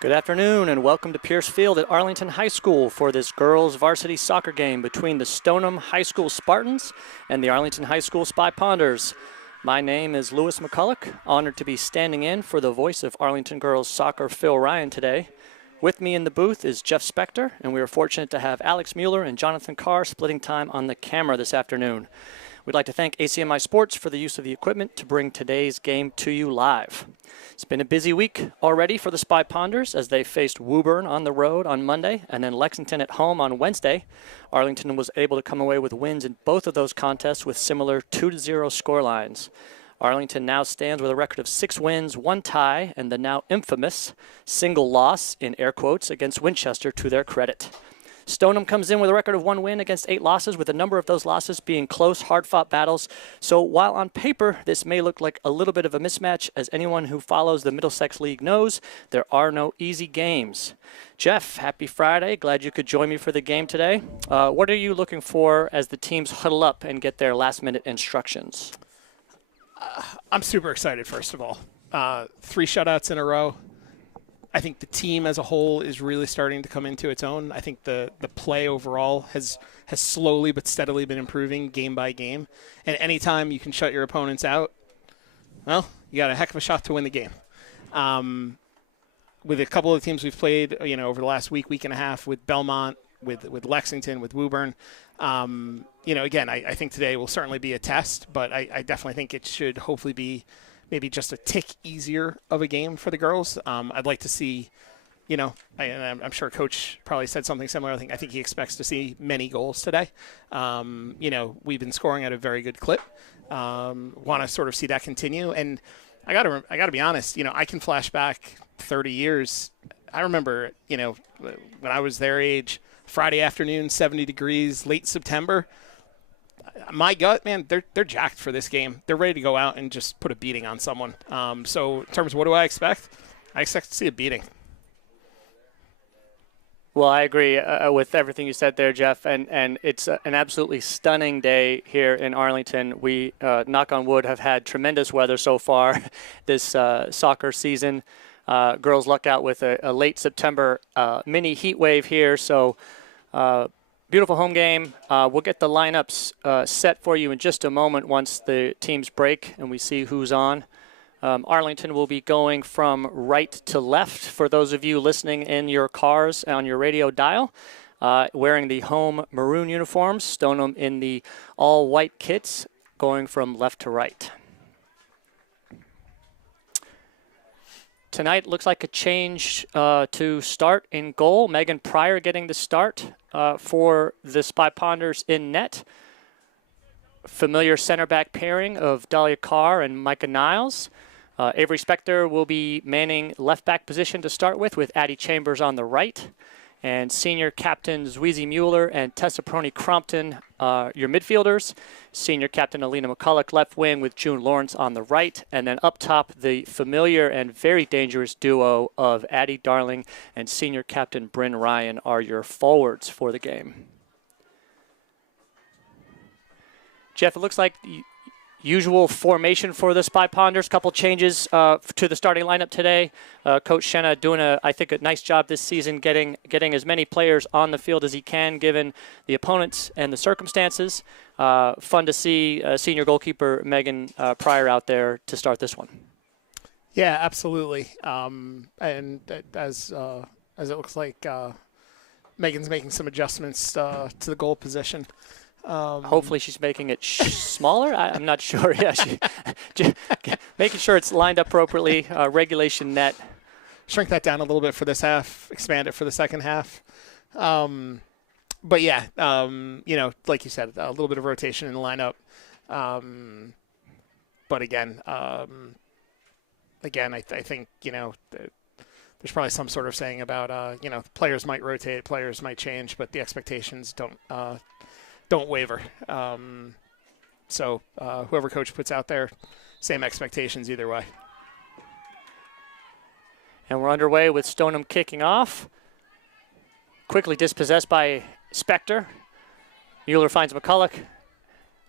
Good afternoon and welcome to Pierce Field at Arlington High School for this girls varsity soccer game between the Stoneham High School Spartans and the Arlington High School Spy Ponders. My name is Lewis McCulloch, honored to be standing in for the voice of Arlington girls soccer Phil Ryan today. With me in the booth is Jeff Spector, and we are fortunate to have Alex Mueller and Jonathan Carr splitting time on the camera this afternoon. We'd like to thank ACMi Sports for the use of the equipment to bring today's game to you live. It's been a busy week already for the Spy Ponders as they faced Woburn on the road on Monday and then Lexington at home on Wednesday. Arlington was able to come away with wins in both of those contests with similar 2-0 scorelines. Arlington now stands with a record of 6 wins, 1 tie, and the now infamous single loss, in air quotes, against Winchester to their credit. Stoneham comes in with a record of 1 win against 8 losses, with a number of those losses being close, hard-fought battles. So while on paper this may look like a little bit of a mismatch, as anyone who follows the Middlesex League knows, there are no easy games. Jeff, happy Friday. Glad you could join me for the game today. What are you looking for as the teams huddle up and get their last-minute instructions? I'm super excited, first of all. 3 shutouts in a row. I think the team as a whole is really starting to come into its own. I think the play overall has slowly but steadily been improving game by game. And anytime you can shut your opponents out, well, you got a heck of a shot to win the game. With a couple of teams we've played, over the last week and a half, with Belmont, with Lexington, with Woburn, again, I think today will certainly be a test, but I definitely think it should hopefully be maybe just a tick easier of a game for the girls. I'd like to see, I'm sure Coach probably said something similar. I think he expects to see many goals today. We've been scoring at a very good clip. Want to sort of see that continue. And I gotta be honest. I can flash back 30 years. I remember, when I was their age, Friday afternoon, 70 degrees, late September. My gut, man, they're jacked for this game. They're ready to go out and just put a beating on someone. So in terms of what do I expect? I expect to see a beating. Well, I agree with everything you said there, Jeff, and it's an absolutely stunning day here in Arlington. We, knock on wood, have had tremendous weather so far this soccer season. Girls luck out with a late September mini heat wave here, so beautiful home game. We'll get the lineups set for you in just a moment once the teams break and we see who's on. Arlington will be going from right to left for those of you listening in your cars on your radio dial, wearing the home maroon uniforms. Stoneham in the all-white kits, going from left to right. Tonight looks like a change to start in goal. Megan Pryor getting the start for the Spy Ponders in net. Familiar center back pairing of Dahlia Carr and Micah Niles. Avery Spector will be manning left back position to start with Addie Chambers on the right. And senior captains Weezy Mueller and Tessa Perrone-Crompton, your midfielders. Senior captain Alina McCulloch, left wing, with June Lawrence on the right. And then up top, the familiar and very dangerous duo of Addie Darling and senior captain Bryn Ryan are your forwards for the game. Jeff, it looks like the usual formation for the Spy Ponders. Couple changes to the starting lineup today. Coach Shenna doing I think a nice job this season getting as many players on the field as he can given the opponents and the circumstances. Fun to see senior goalkeeper Megan Pryor out there to start this one. Yeah, absolutely. And as it looks like Megan's making some adjustments to the goal position. Hopefully she's making it smaller. I'm not sure. Yeah, making sure it's lined up appropriately. Regulation net. Shrink that down a little bit for this half. Expand it for the second half. But yeah, like you said, a little bit of rotation in the lineup. But again, I think there's probably some sort of saying about players might rotate, players might change, but the expectations don't waver. So whoever coach puts out there, same expectations either way. And we're underway with Stoneham kicking off. Quickly dispossessed by Spector. Mueller finds McCulloch,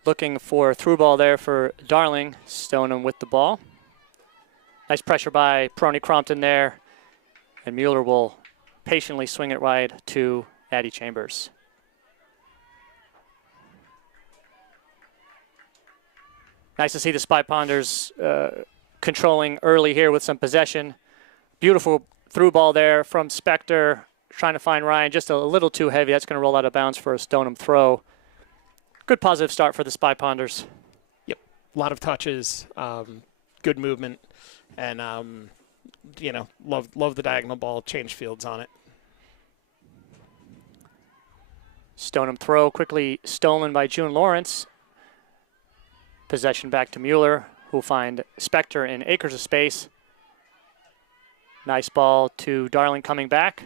looking for a through ball there for Darling. Stoneham with the ball. Nice pressure by Perrone-Crompton there, and Mueller will patiently swing it wide to Addie Chambers. Nice to see the Spy Ponders controlling early here with some possession. Beautiful through ball there from Spector, trying to find Ryan, just a little too heavy. That's going to roll out of bounds for a Stoneham throw. Good positive start for the Spy Ponders. Yep, a lot of touches, good movement, and love the diagonal ball, change fields on it. Stoneham throw quickly stolen by June Lawrence. Possession back to Mueller, who'll find Spector in acres of space. Nice ball to Darling coming back.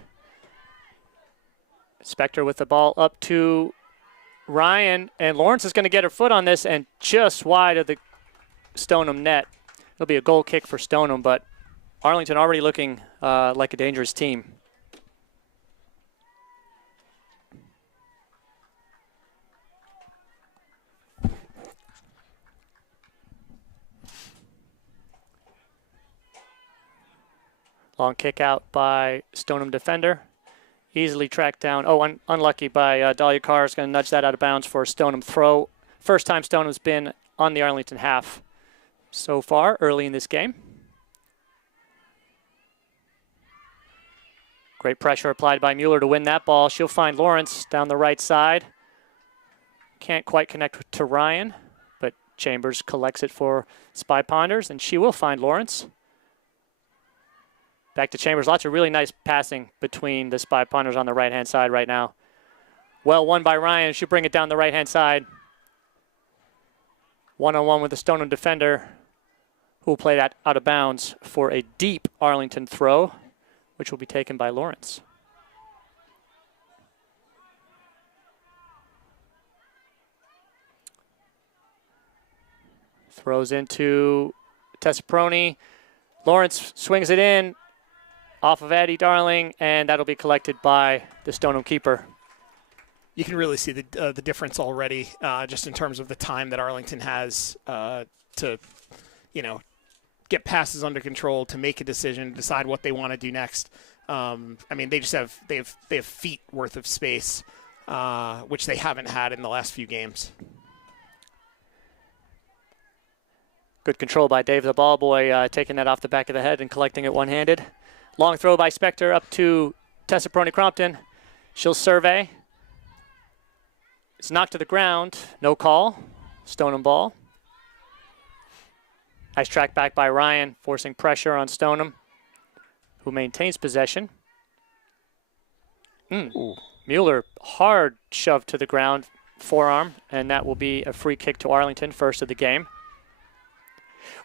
Spector with the ball up to Ryan, and Lawrence is going to get her foot on this and just wide of the Stoneham net. It'll be a goal kick for Stoneham, but Arlington already looking like a dangerous team. Long kick out by Stoneham defender. Easily tracked down. Oh, unlucky by Dahlia Carr. Is going to nudge that out of bounds for a Stoneham throw. First time Stoneham's been on the Arlington half so far early in this game. Great pressure applied by Mueller to win that ball. She'll find Lawrence down the right side. Can't quite connect to Ryan, but Chambers collects it for Spy Ponders, and she will find Lawrence. Back to Chambers. Lots of really nice passing between the Spy Ponders on the right-hand side right now. Well won by Ryan. She'll bring it down the right-hand side. One-on-one with the Stoneham defender, who will play that out of bounds for a deep Arlington throw, which will be taken by Lawrence. Throws into Tessa Perrone. Lawrence swings it in off of Addie Darling, and that'll be collected by the Stoneham keeper. You can really see the difference already, just in terms of the time that Arlington has to, get passes under control, to make a decision, decide what they want to do next. They have feet worth of space, which they haven't had in the last few games. Good control by Dave the ball boy, taking that off the back of the head and collecting it one-handed. Long throw by Spector up to Tessa Perrone-Crompton. She'll survey. It's knocked to the ground. No call. Stoneham ball. Nice track back by Ryan, forcing pressure on Stoneham, who maintains possession. Mueller, hard shove to the ground, forearm, and that will be a free kick to Arlington, first of the game.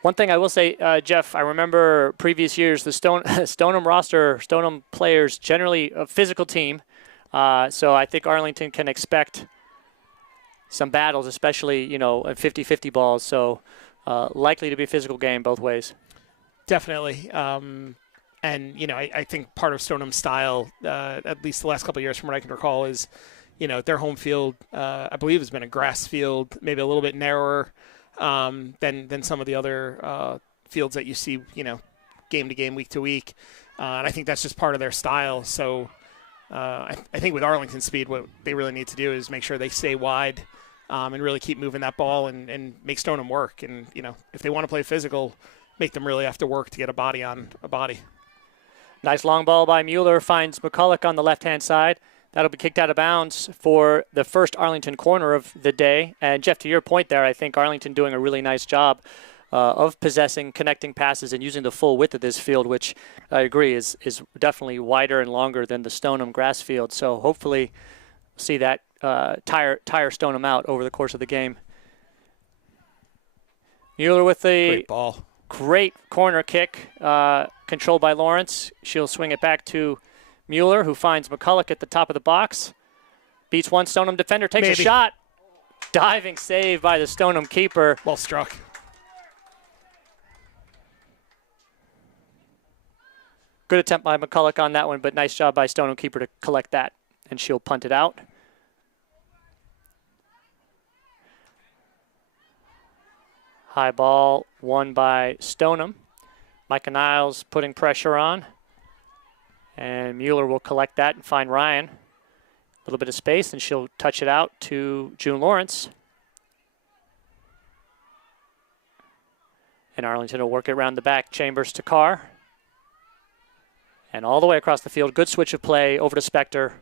One thing I will say, Jeff, I remember previous years, the Stoneham roster, Stoneham players, generally a physical team. So I think Arlington can expect some battles, especially, 50-50 balls. So likely to be a physical game both ways. Definitely. I think part of Stoneham's style, at least the last couple of years from what I can recall, is, their home field, I believe, has been a grass field, maybe a little bit narrower than some of the other fields that you see, game to game, week to week. And I think that's just part of their style. So I think with Arlington speed, what they really need to do is make sure they stay wide and really keep moving that ball and make Stoneham work. And, if they want to play physical, make them really have to work to get a body on a body. Nice long ball by Mueller, finds McCulloch on the left-hand side. That'll be kicked out of bounds for the first Arlington corner of the day. And, Jeff, to your point there, I think Arlington doing a really nice job of possessing, connecting passes, and using the full width of this field, which I agree is definitely wider and longer than the Stoneham grass field. So hopefully see that tire Stoneham out over the course of the game. Mueller with the great ball. Great corner kick, controlled by Lawrence. She'll swing it back to Mueller, who finds McCulloch at the top of the box. Beats one Stoneham defender, takes a shot. Diving save by the Stoneham keeper. Well struck. Good attempt by McCulloch on that one, but nice job by Stoneham keeper to collect that. And she'll punt it out. High ball won by Stoneham. Micah Niles putting pressure on. And Mueller will collect that and find Ryan. A little bit of space, and she'll touch it out to June Lawrence. And Arlington will work it around the back. Chambers to Carr. And all the way across the field. Good switch of play over to Spector.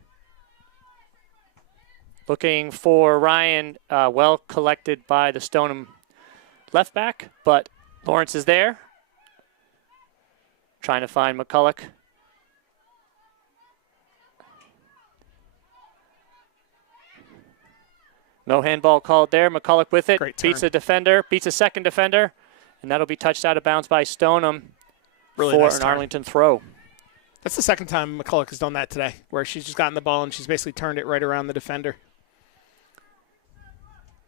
Looking for Ryan, well collected by the Stoneham left back, but Lawrence is there. Trying to find McCulloch. No handball called there. McCulloch with it. Beats a defender, beats a second defender, and that'll be touched out of bounds by Stoneham for nice an Arlington throw. That's the second time McCulloch has done that today, where she's just gotten the ball and she's basically turned it right around the defender.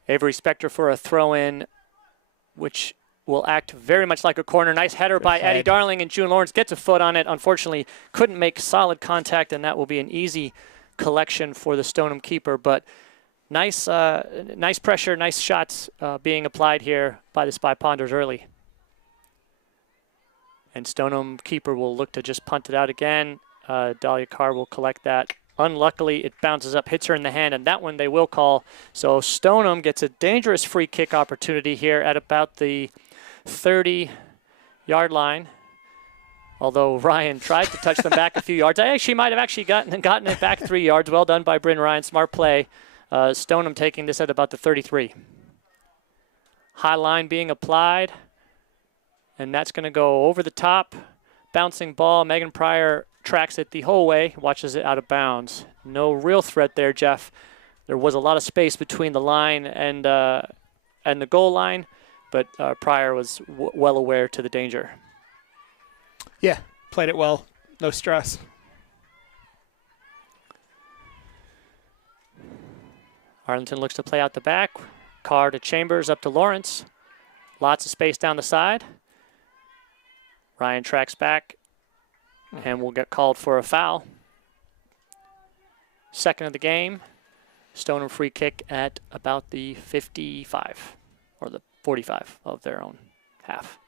Avery Spector for a throw-in, which will act very much like a corner. Nice header by Addie Darling, and June Lawrence gets a foot on it. Unfortunately, couldn't make solid contact, and that will be an easy collection for the Stoneham keeper. But nice pressure, nice shots being applied here by the Spy Ponders early. And Stoneham keeper will look to just punt it out again. Dahlia Carr will collect that. Unluckily, it bounces up, hits her in the hand, and that one they will call. So Stoneham gets a dangerous free kick opportunity here at about the 30-yard line. Although Ryan tried to touch them back a few yards. She might have actually gotten it back 3 yards. Well done by Bryn Ryan. Smart play. Stoneham taking this at about the 33. High line being applied. And that's going to go over the top. Bouncing ball. Megan Pryor tracks it the whole way, watches it out of bounds. No real threat there, Jeff. There was a lot of space between the line and the goal line, but Pryor was well aware to the danger. Yeah, played it well. No stress. Arlington looks to play out the back. Carr to Chambers, up to Lawrence. Lots of space down the side. Ryan tracks back and will get called for a foul. Second of the game. Stoneham free kick at about the 55 or the 45 of their own half.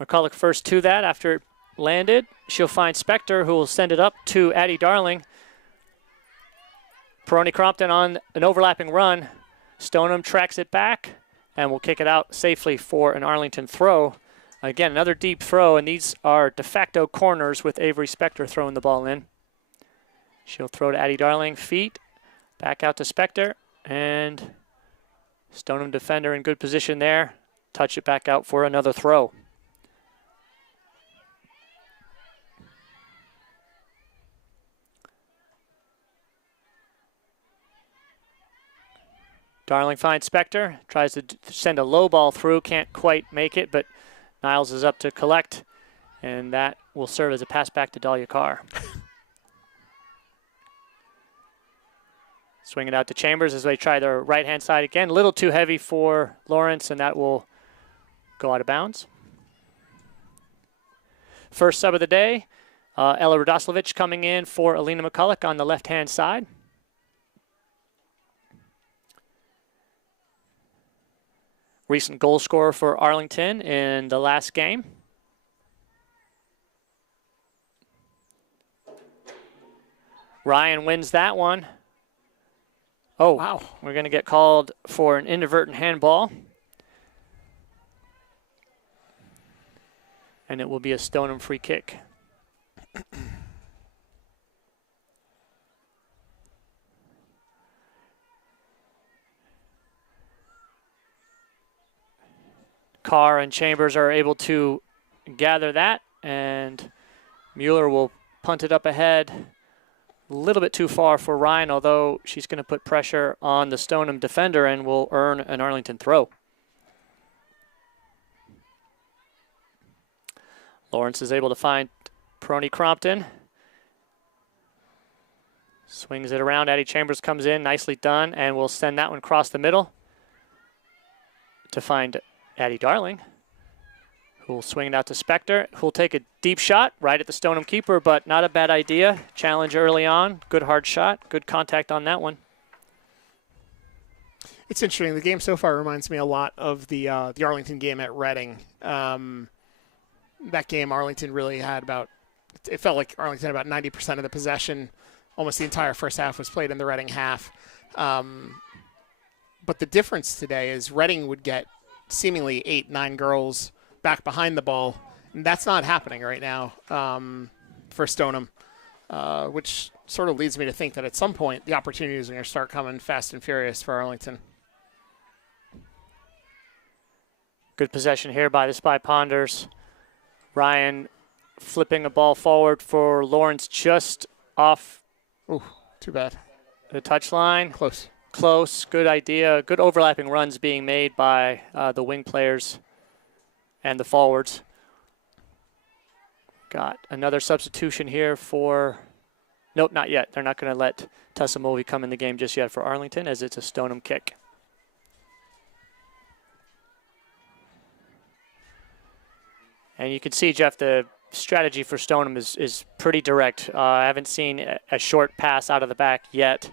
McCulloch first to that after it landed. She'll find Spector, who will send it up to Addie Darling. Perrone-Crompton on an overlapping run. Stoneham tracks it back and will kick it out safely for an Arlington throw. Again, another deep throw, and these are de facto corners with Avery Spector throwing the ball in. She'll throw to Addie Darling, feet, back out to Spector, and Stoneham defender in good position there. Touch it back out for another throw. Darling finds Spector, tries to send a low ball through, can't quite make it, but Niles is up to collect, and that will serve as a pass back to Dahlia Carr. Swing it out to Chambers as they try their right-hand side again. A little too heavy for Lawrence, and that will go out of bounds. First sub of the day, Ella Radoslavich coming in for Alina McCulloch on the left-hand side. Recent goal scorer for Arlington in the last game. Ryan wins that one. Oh, wow. We're going to get called for an inadvertent handball. And it will be a Stoneham free kick. Carr and Chambers are able to gather that, and Mueller will punt it up ahead. A little bit too far for Ryan, although she's going to put pressure on the Stoneham defender and will earn an Arlington throw. Lawrence is able to find Perrone-Crompton. Swings it around. Addie Chambers comes in. Nicely done, and will send that one across the middle to find Addie Darling, who'll swing it out to Spector, who'll take a deep shot right at the Stoneham keeper, but not a bad idea. Challenge early on. Good hard shot. Good contact on that one. It's interesting. The game so far reminds me a lot of the Arlington game at Reading. That game, Arlington really had it felt like Arlington had about 90% of the possession. Almost the entire first half was played in the Reading half. But the difference today is Reading would get seemingly 8-9 girls back behind the ball. And that's not happening right now for Stoneham, which sort of leads me to think that at some point the opportunities are going to start coming fast and furious for Arlington. Good possession here by the Spy Ponders. Ryan flipping a ball forward for Lawrence just off. Ooh, too bad. The touchline. Close. Close. Good idea. Good overlapping runs being made by the wing players and the forwards. Got another substitution here for... Nope, not yet. They're not going to let Tessa Mulvey come in the game just yet for Arlington, as it's a Stoneham kick. And you can see, Jeff, the strategy for Stoneham is pretty direct. I haven't seen a short pass out of the back yet.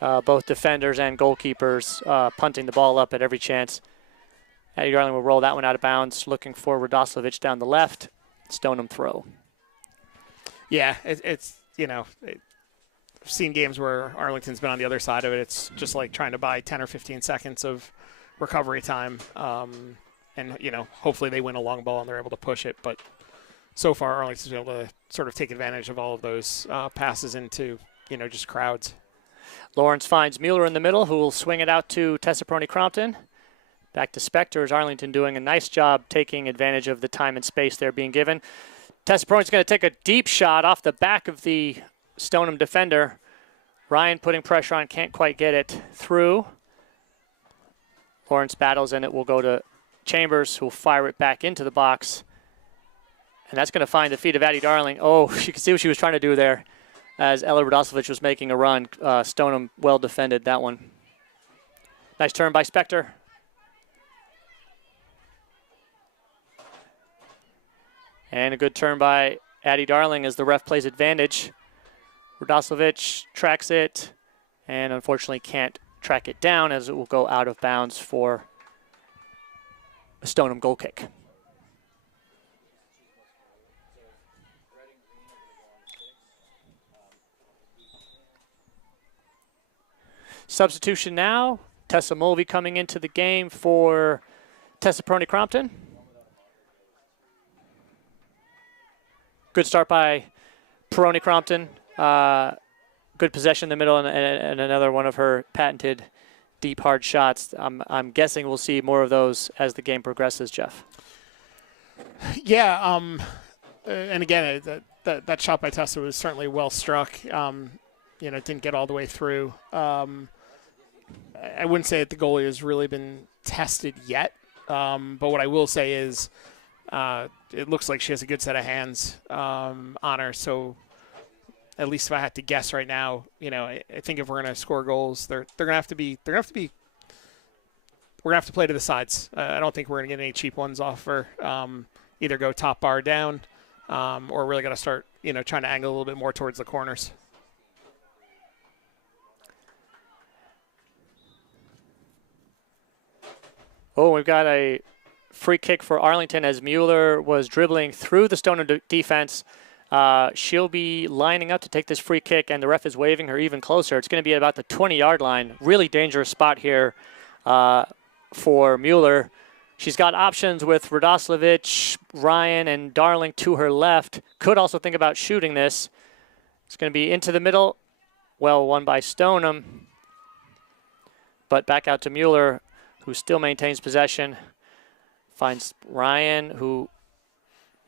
Both defenders and goalkeepers punting the ball up at every chance. Addie Darling will roll that one out of bounds, looking for Radoslavich down the left. Stoneham throw. Yeah, it's I've seen games where Arlington's been on the other side of it. It's just like trying to buy 10 or 15 seconds of recovery time. And, hopefully they win a long ball and they're able to push it. But so far, Arlington's been able to sort of take advantage of all of those passes into, just crowds. Lawrence finds Mueller in the middle, who will swing it out to Tessa Perrone-Crompton. Back to Spector, as Arlington doing a nice job taking advantage of the time and space they're being given. Tessa Perrone's going to take a deep shot off the back of the Stoneham defender. Ryan putting pressure on, can't quite get it through. Lawrence battles, and it will go to Chambers, who will fire it back into the box. And that's going to find the feet of Addie Darling. Oh, you can see what she was trying to do there as Ella Radoslavich was making a run. Stoneham well defended that one. Nice turn by Spector. And a good turn by Addie Darling as the ref plays advantage. Radoslavich tracks it and unfortunately can't track it down, as it will go out of bounds for a Stoneham goal kick. Substitution now. Tessa Mulvey coming into the game for Tessa Perrone-Crompton. Good start by Perrone-Crompton. Good possession in the middle, and another one of her patented deep, hard shots. I'm guessing we'll see more of those as the game progresses, Jeff. Yeah, and again, that shot by Tessa was certainly well struck. It didn't get all the way through. I wouldn't say that the goalie has really been tested yet, but what I will say is it looks like she has a good set of hands on her. So at least if I had to guess right now, I think if we're going to score goals, we're going to have to play to the sides. I don't think we're going to get any cheap ones off her. Either go top bar down, or really got to start, trying to angle a little bit more towards the corners. Oh, we've got a free kick for Arlington as Mueller was dribbling through the Stoneham defense. She'll be lining up to take this free kick, and the ref is waving her even closer. It's going to be at about the 20-yard line. Really dangerous spot here for Mueller. She's got options with Radoslavich, Ryan, and Darling to her left. Could also think about shooting this. It's going to be into the middle. Well won by Stoneham. But back out to Mueller, who still maintains possession. Finds Ryan, who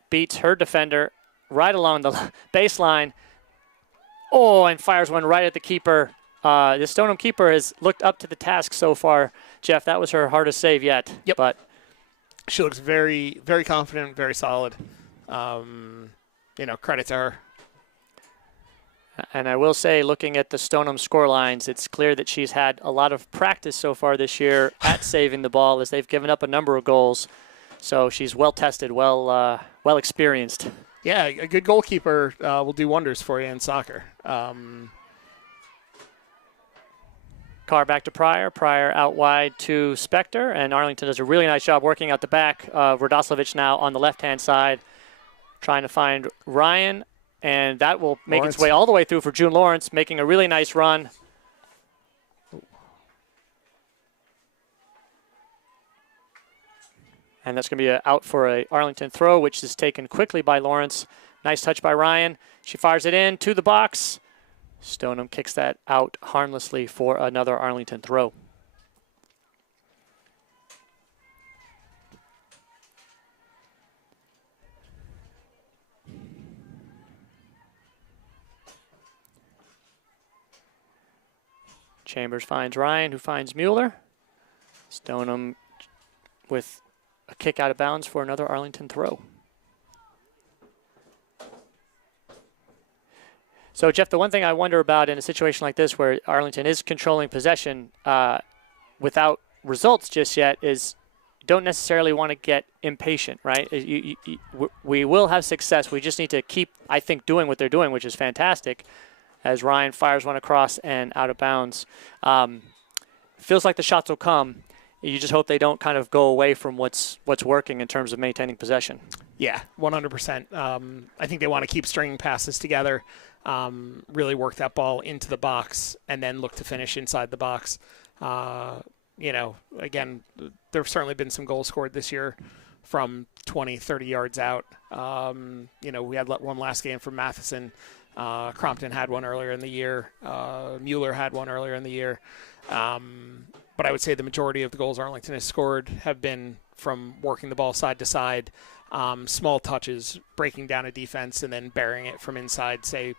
beats her defender right along the baseline. Oh, and fires one right at the keeper. The Stoneham keeper has looked up to the task so far. Jeff, that was her hardest save yet. Yep. But she looks very, very confident, very solid. Credit to her. And I will say, looking at the Stoneham score lines, it's clear that she's had a lot of practice so far this year at saving the ball, as they've given up a number of goals. So she's well tested, well experienced. Yeah, a good goalkeeper will do wonders for you in soccer. Carr back to Pryor. Pryor out wide to Spector, and Arlington does a really nice job working out the back. Radoslavich now on the left-hand side, trying to find Ryan, and that will make its way all the way through for June Lawrence, making a really nice run. And that's going to be out for a Arlington throw, which is taken quickly by Lawrence. Nice touch by Ryan. She fires it in to the box. Stoneham kicks that out harmlessly for another Arlington throw. Chambers finds Ryan, who finds Mueller. Stoneham with a kick out of bounds for another Arlington throw. So, Jeff, the one thing I wonder about in a situation like this where Arlington is controlling possession without results just yet is you don't necessarily want to get impatient, right? We will have success. We just need to keep, I think, doing what they're doing, which is fantastic, as Ryan fires one across and out of bounds. Feels like the shots will come. You just hope they don't kind of go away from what's working in terms of maintaining possession. Yeah, 100%. I think they want to keep stringing passes together, really work that ball into the box, and then look to finish inside the box. Again, there have certainly been some goals scored this year from 20, 30 yards out. We had one last game from Matheson. Crompton had one earlier in the year. Mueller had one earlier in the year. But I would say the majority of the goals Arlington has scored have been from working the ball side to side, small touches, breaking down a defense, and then burying it from inside, say,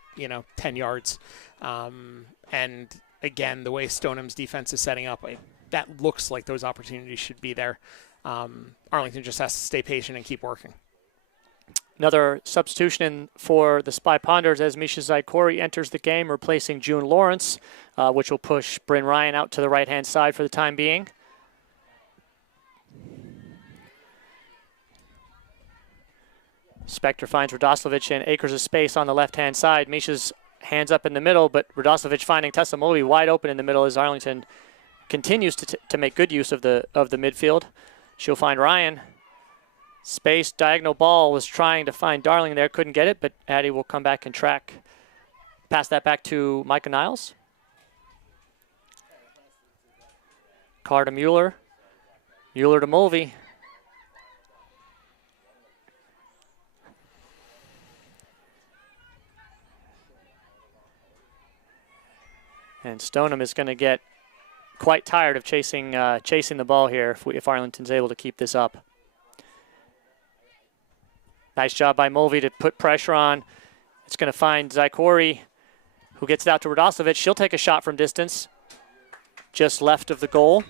10 yards. And again, the way Stoneham's defense is setting up, that looks like those opportunities should be there. Arlington just has to stay patient and keep working. Another substitution for the Spy Ponders as Misha Zykorie enters the game, replacing June Lawrence, which will push Bryn Ryan out to the right-hand side for the time being. Spector finds Radoslavich in acres of space on the left-hand side. Misha's hands up in the middle, but Radoslavich finding Tessa Mulvey wide open in the middle as Arlington continues to make good use of the midfield. She'll find Ryan. Space, diagonal ball, was trying to find Darling there, couldn't get it, but Addie will come back and track. Pass that back to Micah Niles. Carr to Mueller. Mueller to Mulvey. And Stoneham is going to get quite tired of chasing the ball here if Arlington's able to keep this up. Nice job by Mulvey to put pressure on. It's going to find Zykorie, who gets it out to Radoslavich. She'll take a shot from distance, just left of the goal.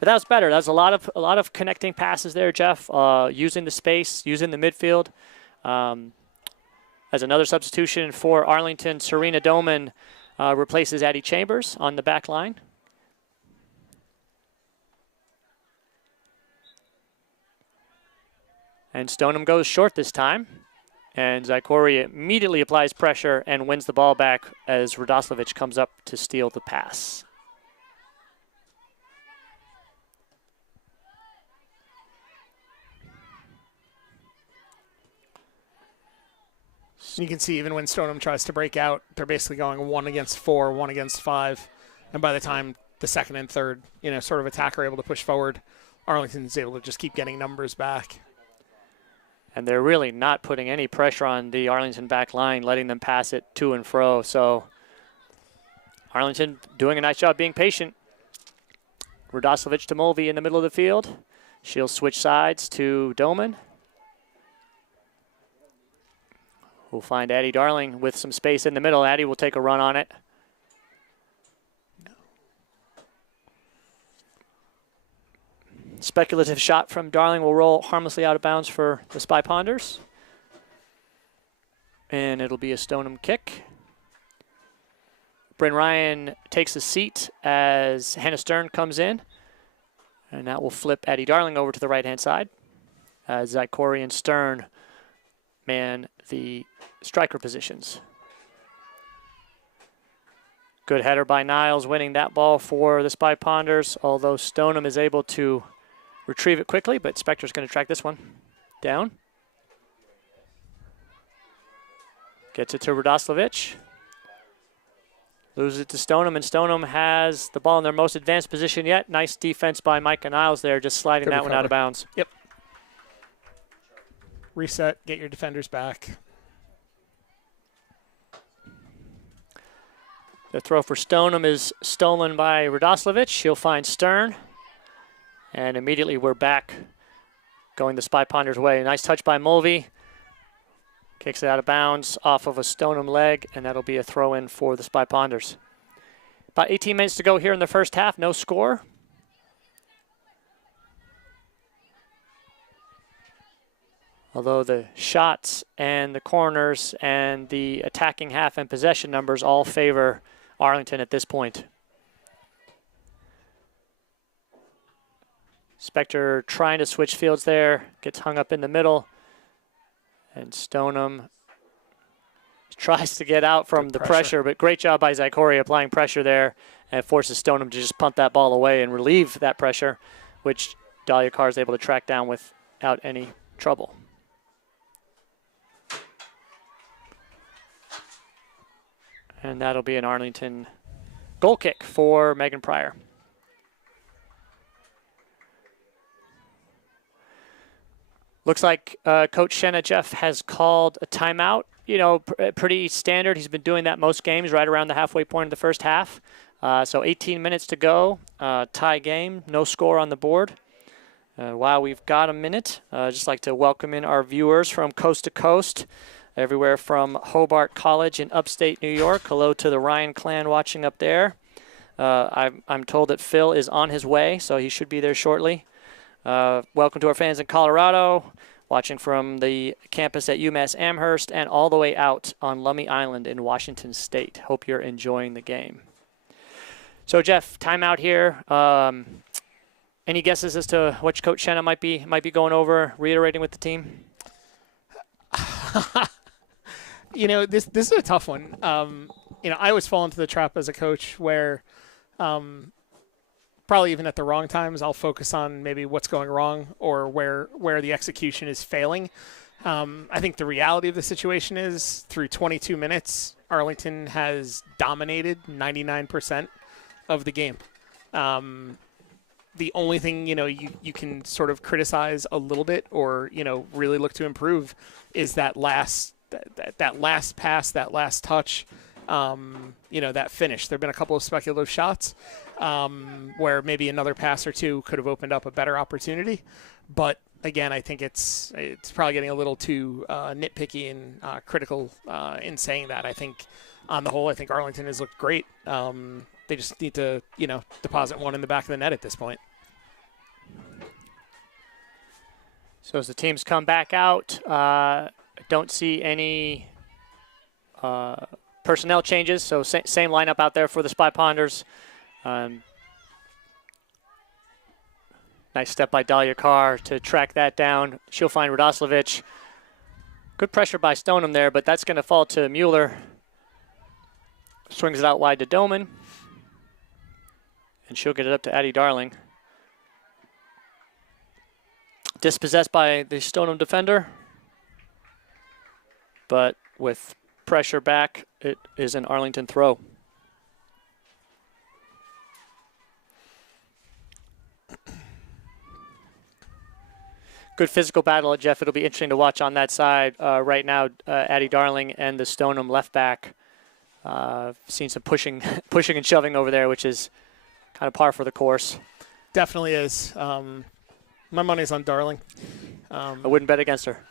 But that was better. That was a lot of connecting passes there, Jeff. Using the space, using the midfield. As another substitution for Arlington, Serena Domin replaces Addie Chambers on the back line. And Stoneham goes short this time. And Zykorie immediately applies pressure and wins the ball back as Radoslavich comes up to steal the pass. You can see even when Stoneham tries to break out, they're basically going 1 against 4, 1 against 5. And by the time the second and third, sort of attack are able to push forward, Arlington's able to just keep getting numbers back. And they're really not putting any pressure on the Arlington back line, letting them pass it to and fro. So Arlington doing a nice job being patient. Radoslavich to Mulvey in the middle of the field. She'll switch sides to Domin. We'll find Addie Darling with some space in the middle. Addie will take a run on it. Speculative shot from Darling will roll harmlessly out of bounds for the Spy Ponders. And it'll be a Stoneham kick. Bryn Ryan takes a seat as Hannah Stern comes in. And that will flip Addie Darling over to the right-hand side. Zykorie and Stern man the striker positions. Good header by Niles, winning that ball for the Spy Ponders, although Stoneham is able to retrieve it quickly, but Spector's going to track this one down. Gets it to Radoslavich. Loses it to Stoneham, and Stoneham has the ball in their most advanced position yet. Nice defense by Micah Niles there, just sliding that one out of bounds. Yep. Reset, get your defenders back. The throw for Stoneham is stolen by Radoslavich. He'll find Stern. And immediately we're back going the Spy Ponders' way. Nice touch by Mulvey. Kicks it out of bounds off of a Stoneham leg, and that'll be a throw-in for the Spy Ponders. About 18 minutes to go here in the first half. No score. Although the shots and the corners and the attacking half and possession numbers all favor Arlington at this point. Spector trying to switch fields there, gets hung up in the middle, and Stoneham tries to get out from the pressure, but great job by Zykorie applying pressure there, and it forces Stoneham to just punt that ball away and relieve that pressure, which Dahlia Carr is able to track down without any trouble. And that'll be an Arlington goal kick for Megan Pryor. Looks like Coach Shenna Jeff has called a timeout. You know, pretty standard. He's been doing that most games, right around the halfway point of the first half. So 18 minutes to go, tie game, no score on the board. While we've got a minute, I'd just like to welcome in our viewers from coast to coast, everywhere from Hobart College in upstate New York. Hello to the Ryan clan watching up there. I'm told that Phil is on his way, so he should be there shortly. Welcome to our fans in Colorado, watching from the campus at UMass Amherst and all the way out on Lummi Island in Washington State. Hope you're enjoying the game. So, Jeff, timeout here. Any guesses as to what Coach Shenna might be going over, reiterating with the team? You know, this is a tough one. You know, I always fall into the trap as a coach where probably even at the wrong times I'll focus on maybe what's going wrong or where the execution is failing. I think the reality of the situation is through 22 minutes, Arlington has dominated 99% of the game. The only thing, you know, you can sort of criticize a little bit or, you know, really look to improve is that last pass, that last touch, you know, that finish. There have been a couple of speculative shots where maybe another pass or two could have opened up a better opportunity. But, again, I think it's probably getting a little too nitpicky and critical in saying that. I think, on the whole, I think Arlington has looked great. They just need to, you know, deposit one in the back of the net at this point. So as the teams come back out, don't see any personnel changes. So same lineup out there for the Spy Ponders. Nice step by Dahlia Carr to track that down. She'll find Radoslavich. Good pressure by Stoneham there, but that's going to fall to Mueller. Swings it out wide to Domin. And she'll get it up to Addie Darling. Dispossessed by the Stoneham defender. But with pressure back, it is an Arlington throw. Good physical battle, Jeff. It'll be interesting to watch on that side. Right now, Addie Darling and the Stoneham left back. Seen some pushing and shoving over there, which is kind of par for the course. Definitely is. My money's on Darling. I wouldn't bet against her.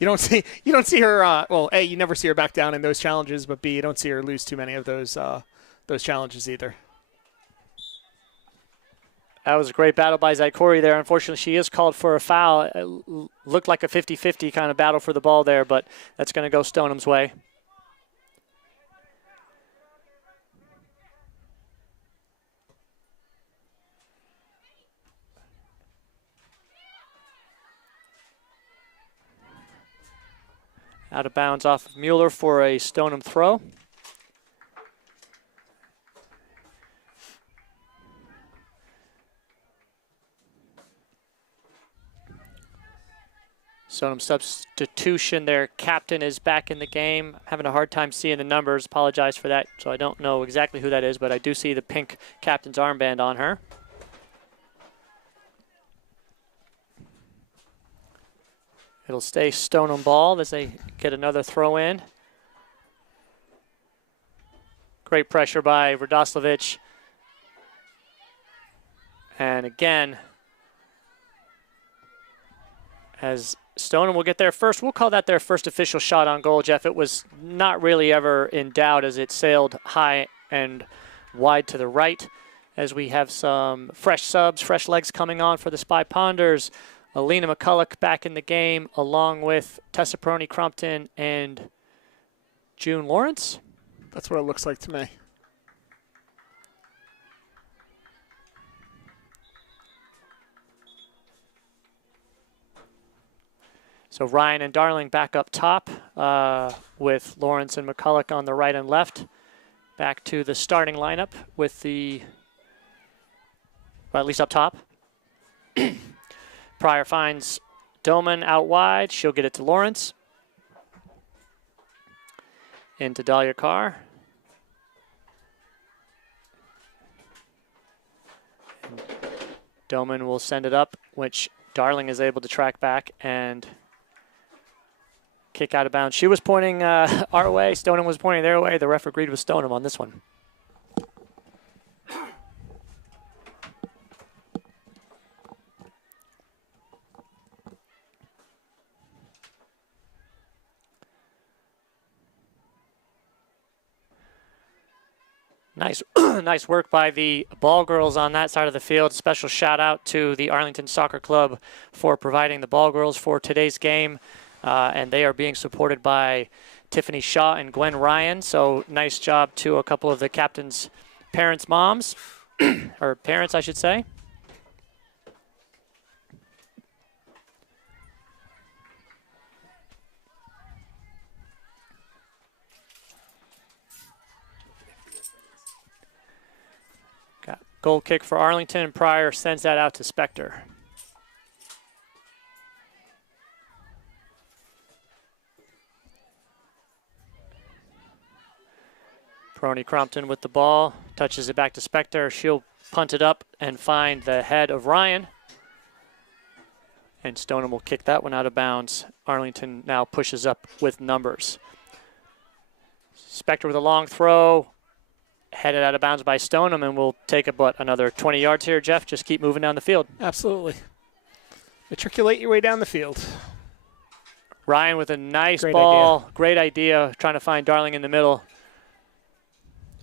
You don't see her. Well, A, you never see her back down in those challenges, but B, you don't see her lose too many of those challenges either. That was a great battle by Zykorie there. Unfortunately, she is called for a foul. It looked like a 50-50 kind of battle for the ball there, but that's going to go Stoneham's way. Out of bounds off of Mueller for a Stoneham throw. Stoneham substitution. Their captain is back in the game. Having a hard time seeing the numbers. Apologize for that. So I don't know exactly who that is, but I do see the pink captain's armband on her. It'll stay Stoneham ball as they get another throw in. Great pressure by Radoslavich. And again, as Stoneham will get their first, we'll call that their first official shot on goal, Jeff. It was not really ever in doubt as it sailed high and wide to the right. As we have some fresh subs, fresh legs coming on for the Spy Ponders. Alina McCulloch back in the game, along with Tessa Perrone-Crompton and June Lawrence. That's what it looks like to me. So Ryan and Darling back up top with Lawrence and McCulloch on the right and left. Back to the starting lineup with the, well, at least up top. Pryor finds Domin out wide. She'll get it to Lawrence. Into Dahlia Carr. Domin will send it up, which Darling is able to track back and kick out of bounds. She was pointing our way. Stoneham was pointing their way. The ref agreed with Stoneham on this one. Nice, nice work by the ball girls on that side of the field. Special shout out to the Arlington Soccer Club for providing the ball girls for today's game. And they are being supported by Tiffany Shaw and Gwen Ryan. So nice job to a couple of the captain's parents' moms, or parents, I should say. Got goal kick for Arlington. Pryor sends that out to Spector. Perrone-Crompton with the ball, touches it back to Spector. She'll punt it up and find the head of Ryan. And Stoneham will kick that one out of bounds. Arlington now pushes up with numbers. Spector with a long throw, headed out of bounds by Stoneham, and we'll take about another 20 yards here, Jeff. Just keep moving down the field. Absolutely. Matriculate your way down the field. Ryan with a nice ball. Great idea, trying to find Darling in the middle.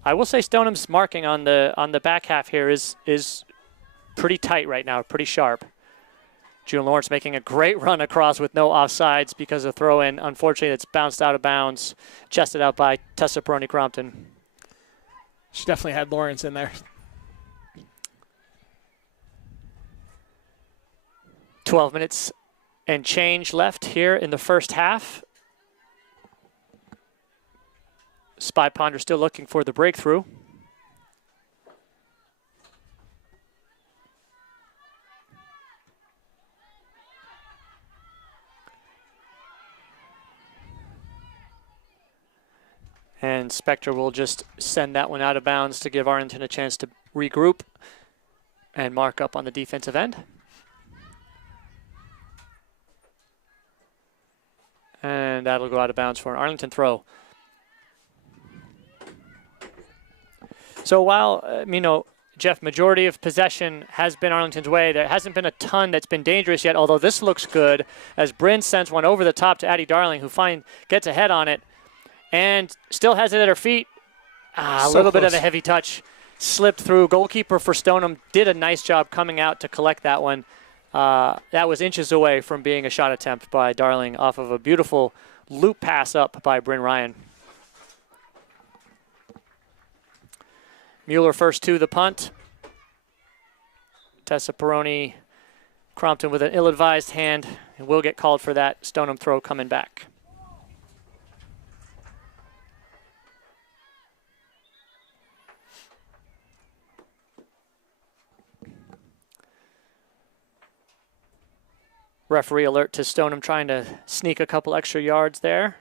I will say Stoneham's marking on the back half here is pretty tight right now, pretty sharp. June Lawrence making a great run across with no offsides because of throw-in. Unfortunately, it's bounced out of bounds, chested out by Tessa Perrone-Crompton. She definitely had Lawrence in there. 12 minutes and change left here in the first half. Spy Ponder still looking for the breakthrough. And Spector will just send that one out of bounds to give Arlington a chance to regroup and mark up on the defensive end. And that'll go out of bounds for an Arlington throw. So while, Jeff, majority of possession has been Arlington's way, there hasn't been a ton that's been dangerous yet, although this looks good as Bryn sends one over the top to Addie Darling, who gets a head on it and still has it at her feet. A little bit of a heavy touch slipped through. Goalkeeper for Stoneham did a nice job coming out to collect that one. That was inches away from being a shot attempt by Darling off of a beautiful loop pass up by Bryn Ryan. Mueller first to the punt. Tessa Perrone-Crompton with an ill-advised hand, and will get called for that Stoneham throw coming back. Referee alert to Stoneham trying to sneak a couple extra yards there.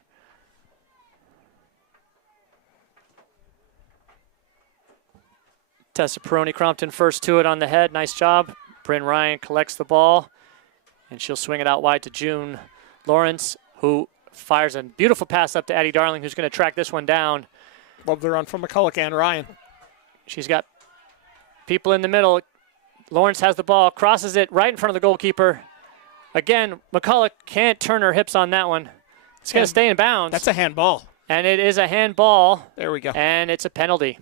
Tessa Perrone-Crompton first to it on the head. Nice job. Bryn Ryan collects the ball, and she'll swing it out wide to June Lawrence, who fires a beautiful pass up to Addie Darling, who's going to track this one down. Love the run from McCulloch and Ryan. She's got people in the middle. Lawrence has the ball, crosses it right in front of the goalkeeper. Again, McCulloch can't turn her hips on that one. It's going to stay in bounds. That's a handball. And it is a handball. There we go. And it's a penalty.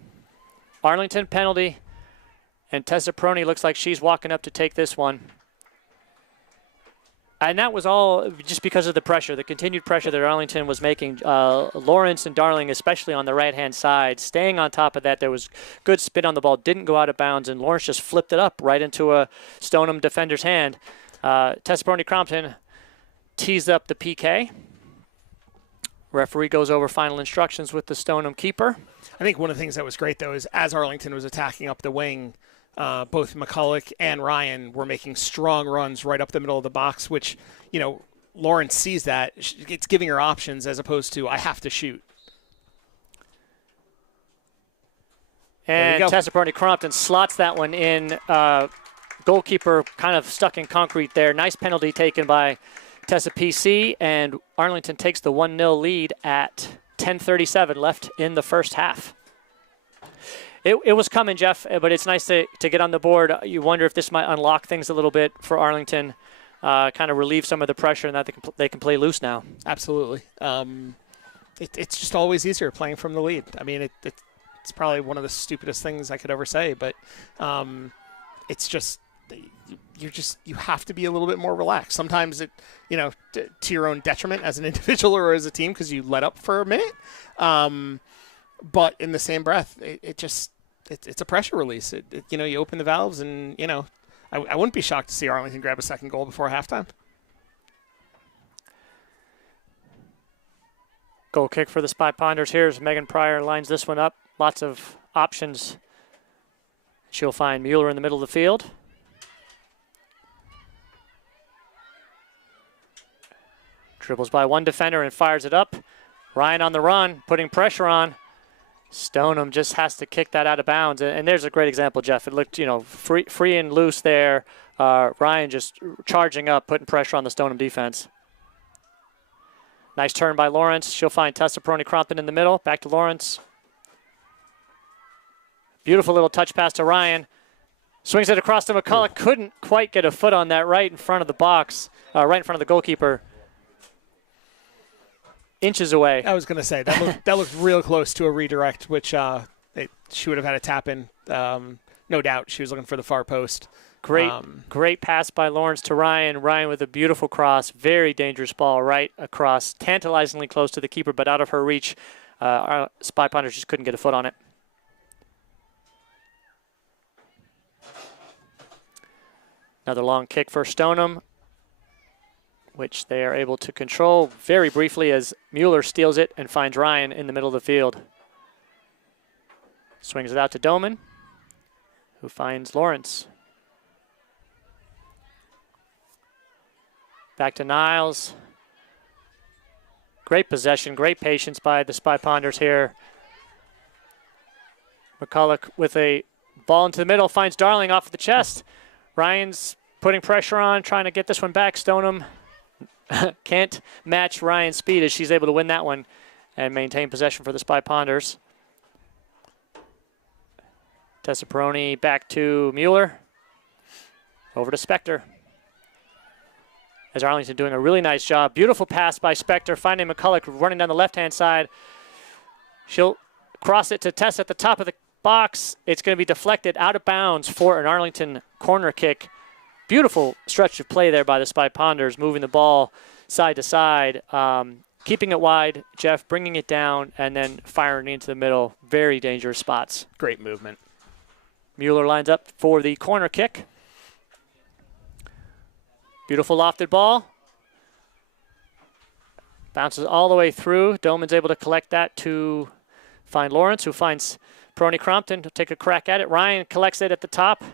Arlington penalty. And Tessa Perrone looks like she's walking up to take this one. And that was all just because of the pressure, the continued pressure that Arlington was making. Lawrence and Darling, especially on the right-hand side, staying on top of that. There was good spin on the ball, didn't go out of bounds, and Lawrence just flipped it up right into a Stoneham defender's hand. Tessa Perrone-Crompton tees up the PK. Referee goes over final instructions with the Stoneham keeper. I think one of the things that was great, though, is as Arlington was attacking up the wing, both McCulloch and Ryan were making strong runs right up the middle of the box, which, you know, Lawrence sees that. It's giving her options as opposed to, I have to shoot. And Tessa Perrone-Crompton slots that one in. Goalkeeper kind of stuck in concrete there. Nice penalty taken by Tessa PC, and Arlington takes the 1-0 lead at 10:37 left in the first half. It was coming, Jeff, but it's nice to get on the board. You wonder if this might unlock things a little bit for Arlington, kind of relieve some of the pressure, and that they can play loose now. Absolutely. It's just always easier playing from the lead. I mean, it's probably one of the stupidest things I could ever say, but it's just you have to be a little bit more relaxed. Sometimes it, you know, to your own detriment as an individual or as a team because you let up for a minute. But in the same breath, it's a pressure release. You know, you open the valves, and you know, I wouldn't be shocked to see Arlington grab a second goal before halftime. Goal kick for the Spy Ponders here as Megan Pryor lines this one up. Lots of options. She'll find Mueller in the middle of the field. Dribbles by one defender and fires it up. Ryan on the run, putting pressure on. Stoneham just has to kick that out of bounds. And there's a great example, Jeff. It looked, you know, free and loose there. Ryan just charging up, putting pressure on the Stoneham defense. Nice turn by Lawrence. She'll find Tessa Perrone-Crompton in the middle. Back to Lawrence. Beautiful little touch pass to Ryan. Swings it across to McCulloch. Couldn't quite get a foot on that right in front of the box, right in front of the goalkeeper. Inches away. I was going to say, that looked real close to a redirect, which she would have had a tap in. No doubt she was looking for the far post. Great pass by Lawrence to Ryan. Ryan with a beautiful cross. Very dangerous ball right across. Tantalizingly close to the keeper, but out of her reach. Our Spy Ponders just couldn't get a foot on it. Another long kick for Stoneham, which they are able to control very briefly as Mueller steals it and finds Ryan in the middle of the field. Swings it out to Domin, who finds Lawrence. Back to Niles. Great possession, great patience by the Spy Ponders here. McCulloch with a ball into the middle, finds Darling off the chest. Ryan's putting pressure on, trying to get this one back. Stoneham can't match Ryan's speed as she's able to win that one and maintain possession for the Spy Ponders. Tessa Perrone back to Mueller. Over to Spector. As Arlington doing a really nice job. Beautiful pass by Spector, finding McCulloch running down the left-hand side. She'll cross it to Tess at the top of the box. It's going to be deflected out of bounds for an Arlington corner kick. Beautiful stretch of play there by the Spy Ponders, moving the ball side to side, keeping it wide, Jeff, bringing it down, and then firing into the middle. Very dangerous spots. Great movement. Mueller lines up for the corner kick. Beautiful lofted ball. Bounces all the way through. Doman's able to collect that to find Lawrence, who finds Perrone-Crompton to take a crack at it. Ryan collects it at the top. A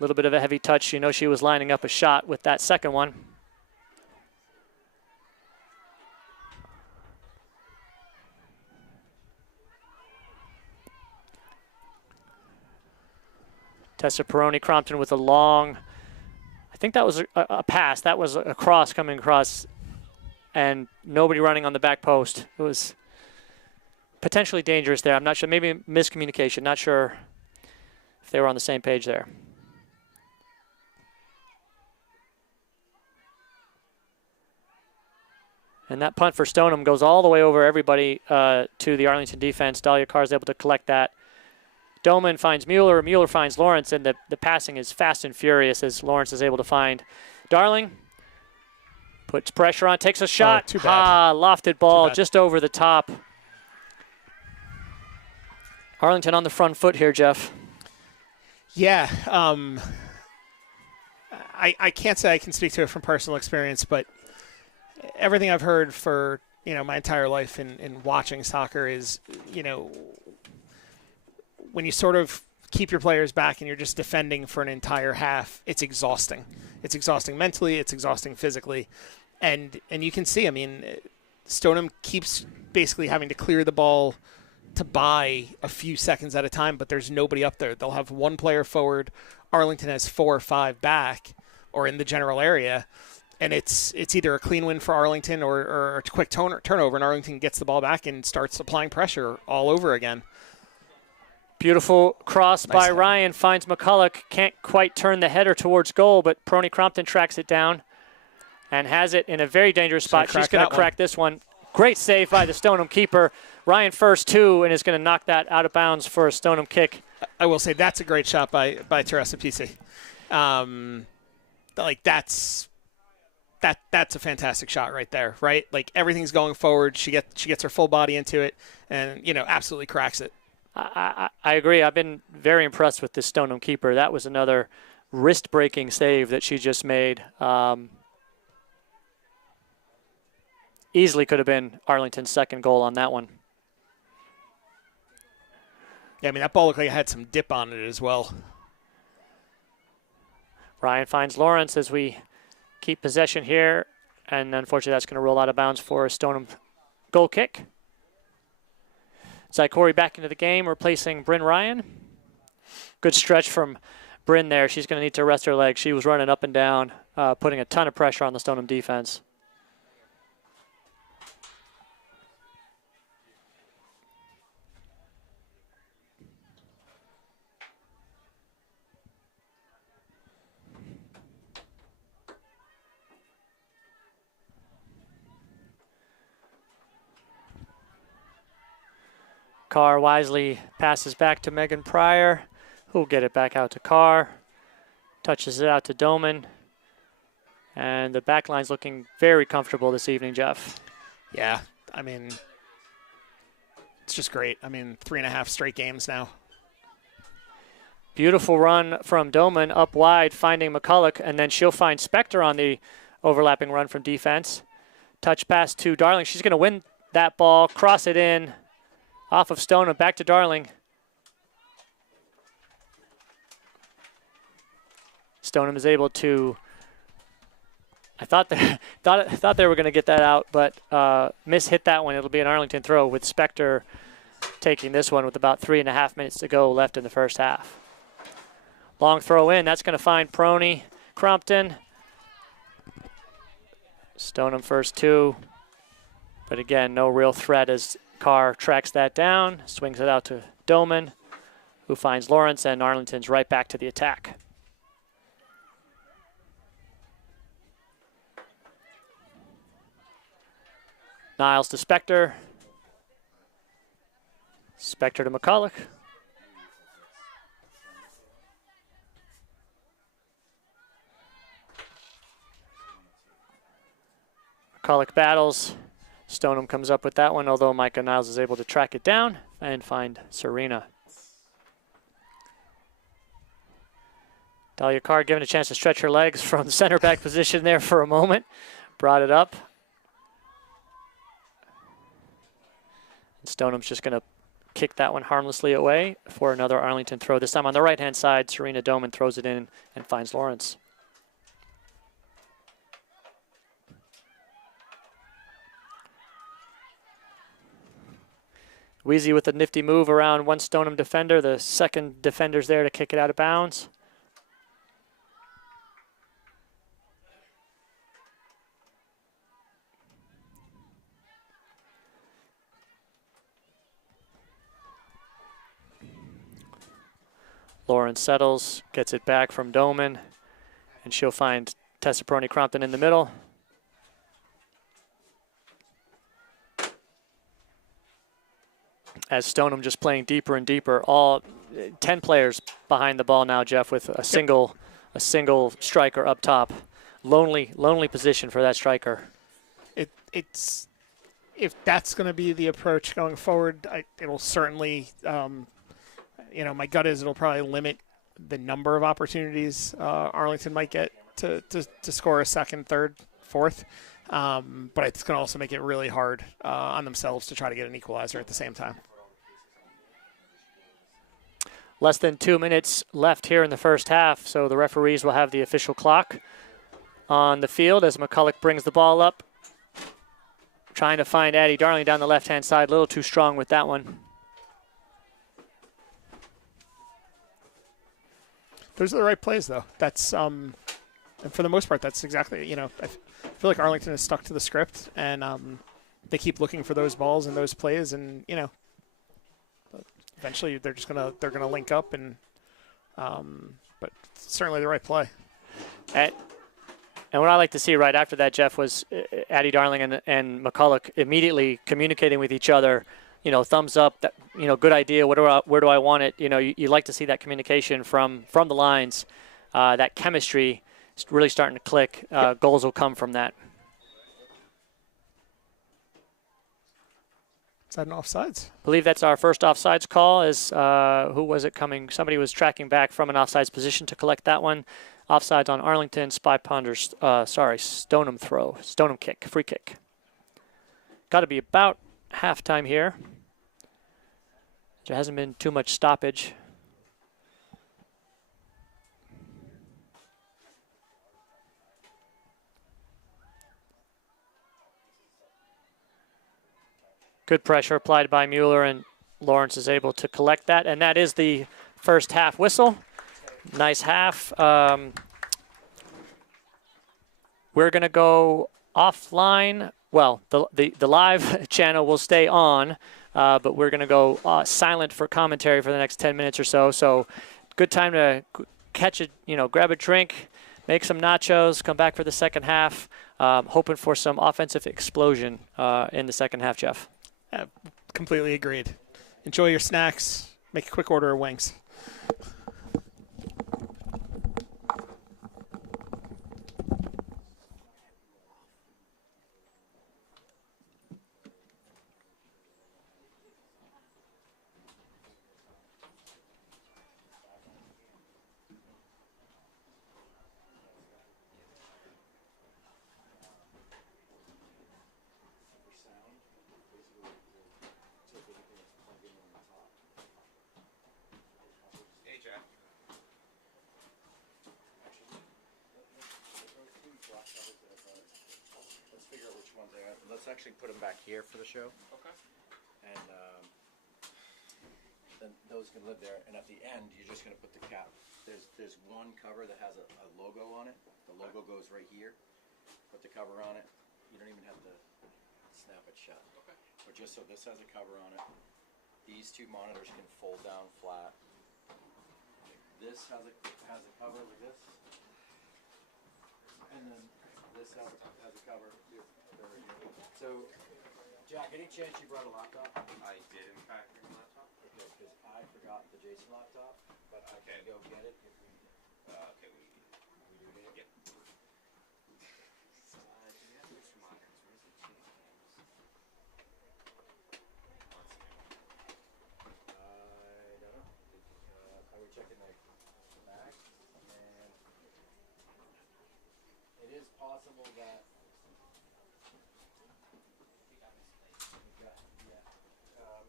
little bit of a heavy touch. You know she was lining up a shot with that second one. Tessa Perrone-Crompton with a long, I think that was a pass. That was a cross coming across, and nobody running on the back post. It was potentially dangerous there. I'm not sure. Maybe miscommunication. Not sure if they were on the same page there. And that punt for Stoneham goes all the way over everybody to the Arlington defense. Dahlia Carr is able to collect that. Domin finds Mueller. Mueller finds Lawrence, and the passing is fast and furious as Lawrence is able to find Darling. Puts pressure on, takes a shot. Oh, too bad. Lofted ball just over the top. Arlington on the front foot here, Jeff. Yeah. I can't say I can speak to it from personal experience, but everything I've heard for, my entire life in watching soccer is, when you sort of keep your players back and you're just defending for an entire half, it's exhausting. It's exhausting mentally. It's exhausting physically. And you can see, Stoneham keeps basically having to clear the ball to buy a few seconds at a time, but there's nobody up there. They'll have one player forward. Arlington has 4 or 5 back or in the general area. And it's either a clean win for Arlington or a quick turnover, and Arlington gets the ball back and starts applying pressure all over again. Beautiful cross by Ryan, finds McCulloch, can't quite turn the header towards goal, but Perrone-Crompton tracks it down and has it in a very dangerous spot. She's going to crack this one. Great save by the Stoneham keeper. Ryan first 2 and is going to knock that out of bounds for a Stoneham kick. I will say that's a great shot by Teresa Pisi. That's a fantastic shot right there, right? Like everything's going forward. She gets her full body into it and, absolutely cracks it. I agree. I've been very impressed with this Stoneham keeper. That was another wrist-breaking save that she just made. Easily could have been Arlington's second goal on that one. Yeah, that ball looked like it had some dip on it as well. Ryan finds Lawrence as we keep possession here, and unfortunately that's going to roll out of bounds for a Stoneham goal kick. Zykorie back into the game, replacing Bryn Ryan. Good stretch from Bryn there. She's going to need to rest her legs. She was running up and down, putting a ton of pressure on the Stoneham defense. Carr wisely passes back to Megan Pryor, who'll get it back out to Carr. Touches it out to Domin. And the back line's looking very comfortable this evening, Jeff. Yeah, it's just great. 3.5 straight games now. Beautiful run from Domin up wide, finding McCulloch, and then she'll find Spector on the overlapping run from defense. Touch pass to Darling. She's going to win that ball, cross it in. Off of Stoneham, back to Darling. Stoneham is able to, I thought they were going to get that out, but hit that one. It'll be an Arlington throw with Spector taking this one with about 3.5 minutes to go left in the first half. Long throw in, that's going to find Perrone-Crompton. Stoneham first 2, but again, no real threat as Carr tracks that down, swings it out to Domin, who finds Lawrence, and Arlington's right back to the attack. Niles to Spector. Spector to McCulloch. McCulloch battles. Stoneham comes up with that one, although Micah Niles is able to track it down and find Serena. Dahlia Carr given a chance to stretch her legs from the center back position there for a moment. Brought it up. And Stoneham's just going to kick that one harmlessly away for another Arlington throw. This time on the right-hand side, Serena Domin throws it in and finds Lawrence. Wheezy with a nifty move around one Stoneham defender. The second defender's there to kick it out of bounds. Lauren settles, gets it back from Domin, and she'll find Tessa Perrone-Crompton in the middle. As Stoneham just playing deeper and deeper, all 10 players behind the ball now, Jeff, with a single striker up top. Lonely position for that striker. It's if that's going to be the approach going forward, it'll certainly, my gut is it'll probably limit the number of opportunities Arlington might get to score a second, third, fourth. But it's going to also make it really hard on themselves to try to get an equalizer at the same time. Less than 2 minutes left here in the first half, so the referees will have the official clock on the field as McCulloch brings the ball up. Trying to find Addie Darling down the left-hand side, a little too strong with that one. Those are the right plays, though. That's, and for the most part, that's exactly, I feel like Arlington is stuck to the script, and they keep looking for those balls and those plays, and, eventually they're gonna link up, and but certainly the right play. And what I like to see right after that, Jeff, was Addie Darling and McCulloch immediately communicating with each other. Thumbs up. That, good idea. Where do I want it? You like to see that communication from the lines. That chemistry is really starting to click. Goals will come from that. Is that an offsides? I believe that's our first offsides call. Who was it coming? Somebody was tracking back from an offsides position to collect that one. Offsides on Arlington, Stoneham throw. Stoneham kick, free kick. Got to be about halftime here. There hasn't been too much stoppage. Good pressure applied by Mueller, and Lawrence is able to collect that. And that is the first half whistle. Nice half. We're going to go offline. Well, the live channel will stay on, but we're going to go silent for commentary for the next 10 minutes or so. So good time to catch it, grab a drink, make some nachos, come back for the second half. Hoping for some offensive explosion in the second half, Jeff. Completely agreed. Enjoy your snacks. Make a quick order of wings. Let's actually put them back here for the show. Okay. And then those can live there. And at the end, you're just going to put the cap. There's one cover that has a logo on it. The logo goes right here. Put the cover on it. You don't even have to snap it shut. Okay. But just so this has a cover on it. These two monitors can fold down flat. This has a cover like this. And then this has a cover. So, Jack, any chance you brought a laptop? I did, in fact, bring a laptop. Okay, because I forgot the Jason laptop, but I can go get it if we. Okay, we do get it. Yep. Do we have those monitors? Where's the two cams? I don't know. I would check in the bag, and it is possible that.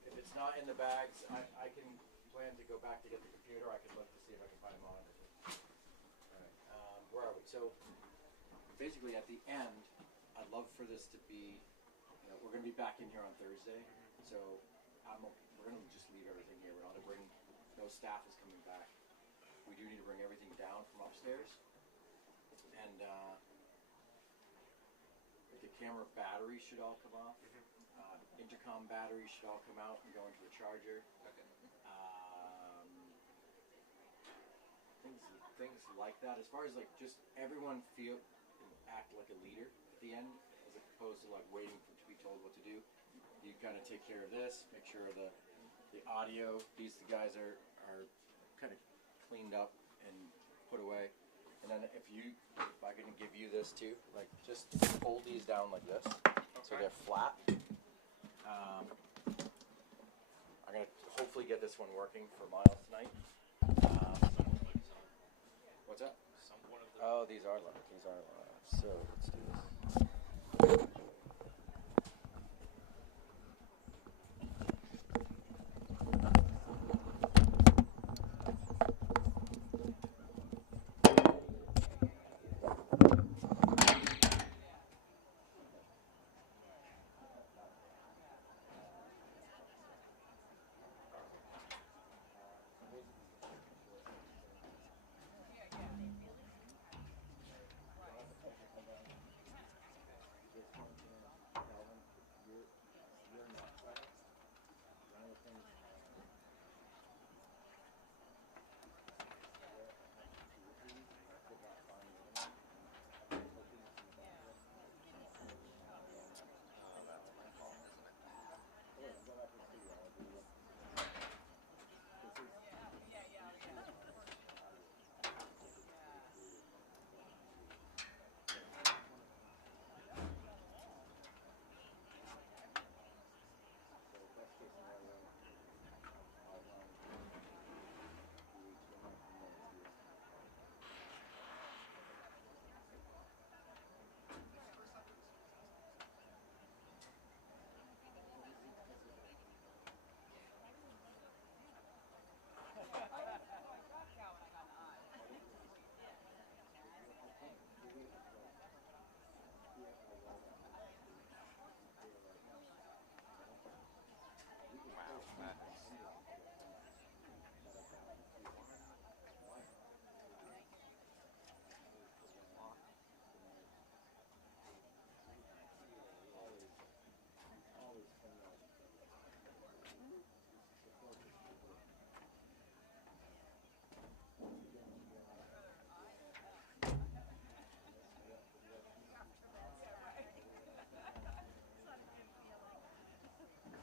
If it's not in the bags, I can plan to go back to get the computer. I can look to see if I can find a monitor. All right. Where are we? So basically at the end, I'd love for this to be, we're going to be back in here on Thursday. So we're gonna just leave everything here. We're not gonna bring, no staff is coming back. We do need to bring everything down from upstairs. And the camera batteries should all come off. Intercom batteries should all come out and go into the charger. Okay. Things like that. As far as like just everyone feel and act like a leader at the end, as opposed to like waiting to be told what to do. You kind of take care of this, make sure the audio. The guys are kind of cleaned up and put away. And then if I can give you this too, like just hold these down like this, so they're flat. I'm gonna hopefully get this one working for Miles tonight. What's that? Oh, these are live. So let's do this.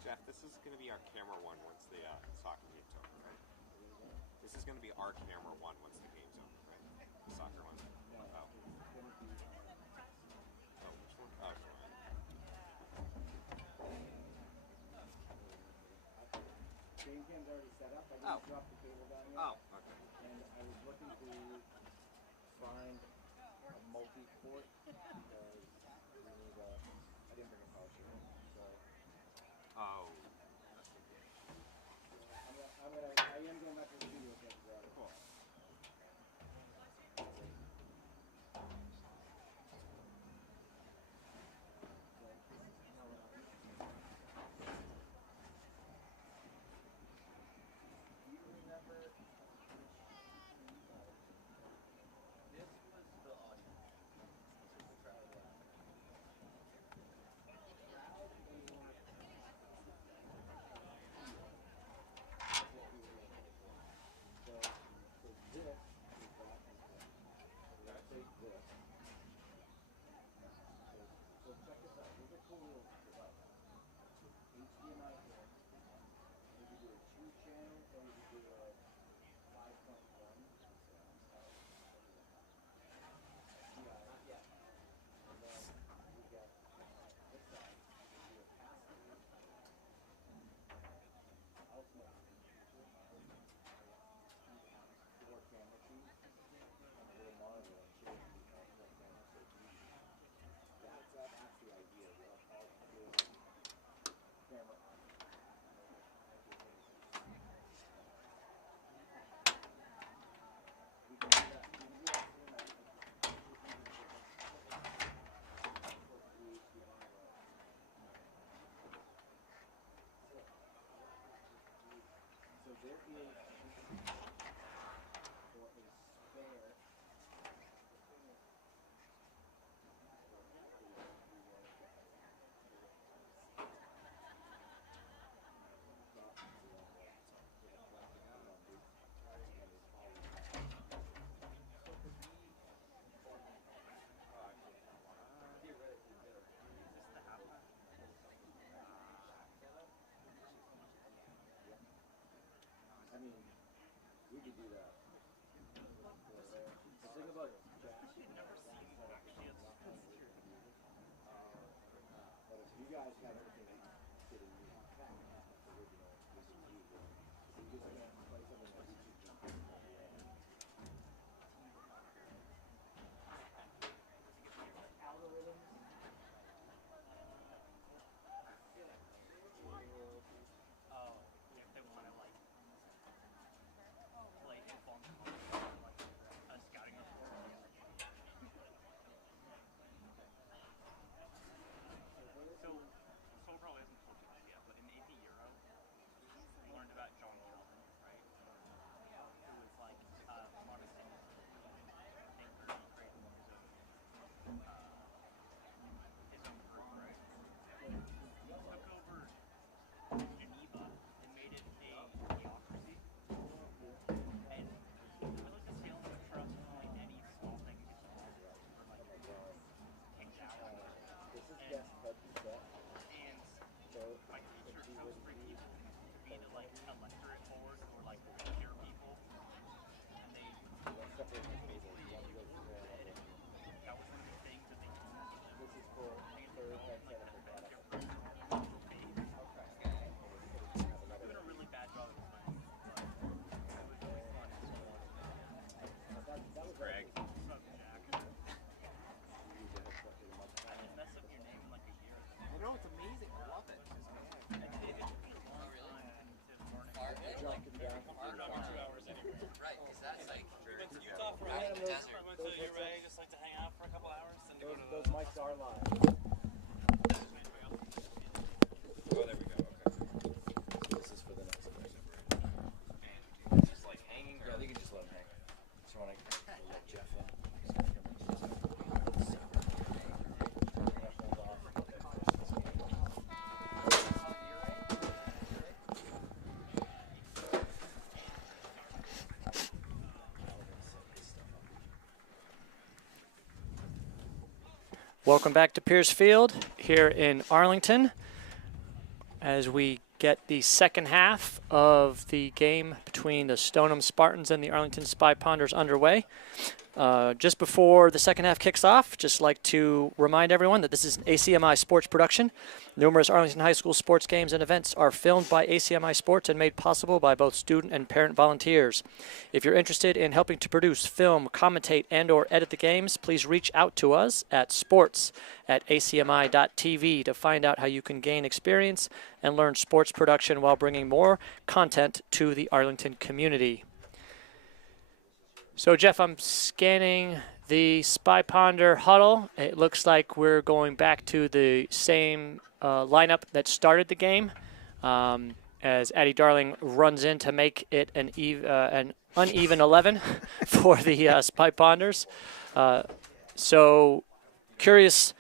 Jeff, this is going to be our camera one once the soccer game's over, right? This is going to be our camera one once the game's over, right? The soccer one. Oh. Oh, which one? Oh, sorry. Game cam's already set up. I just dropped the cable down here. Oh, okay. And I was looking to find a multi-port because we need I didn't bring a power sheet. So Oh. I am going back to the studio to grab it. Cool. Those mics are live. Oh, there we go. Okay. This is for the next person. It's just like hanging. Yeah, you can just let him hang. So when I let Jeff in. Welcome back to Pierce Field here in Arlington as we get the second half of the game between the Stoneham Spartans and the Arlington Spy Ponders underway. Just before the second half kicks off, just like to remind everyone that this is an ACMi sports production. Numerous Arlington High School sports games and events are filmed by ACMi Sports and made possible by both student and parent volunteers. If you're interested in helping to produce, film, commentate, and/or edit the games, please reach out to us at sports@acmi.tv to find out how you can gain experience and learn sports production while bringing more content to the Arlington community. So, Jeff, I'm scanning the Spy Ponder huddle. It looks like we're going back to the same lineup that started the game as Addie Darling runs in to make it an uneven 11 for the Spy Ponders. So, curious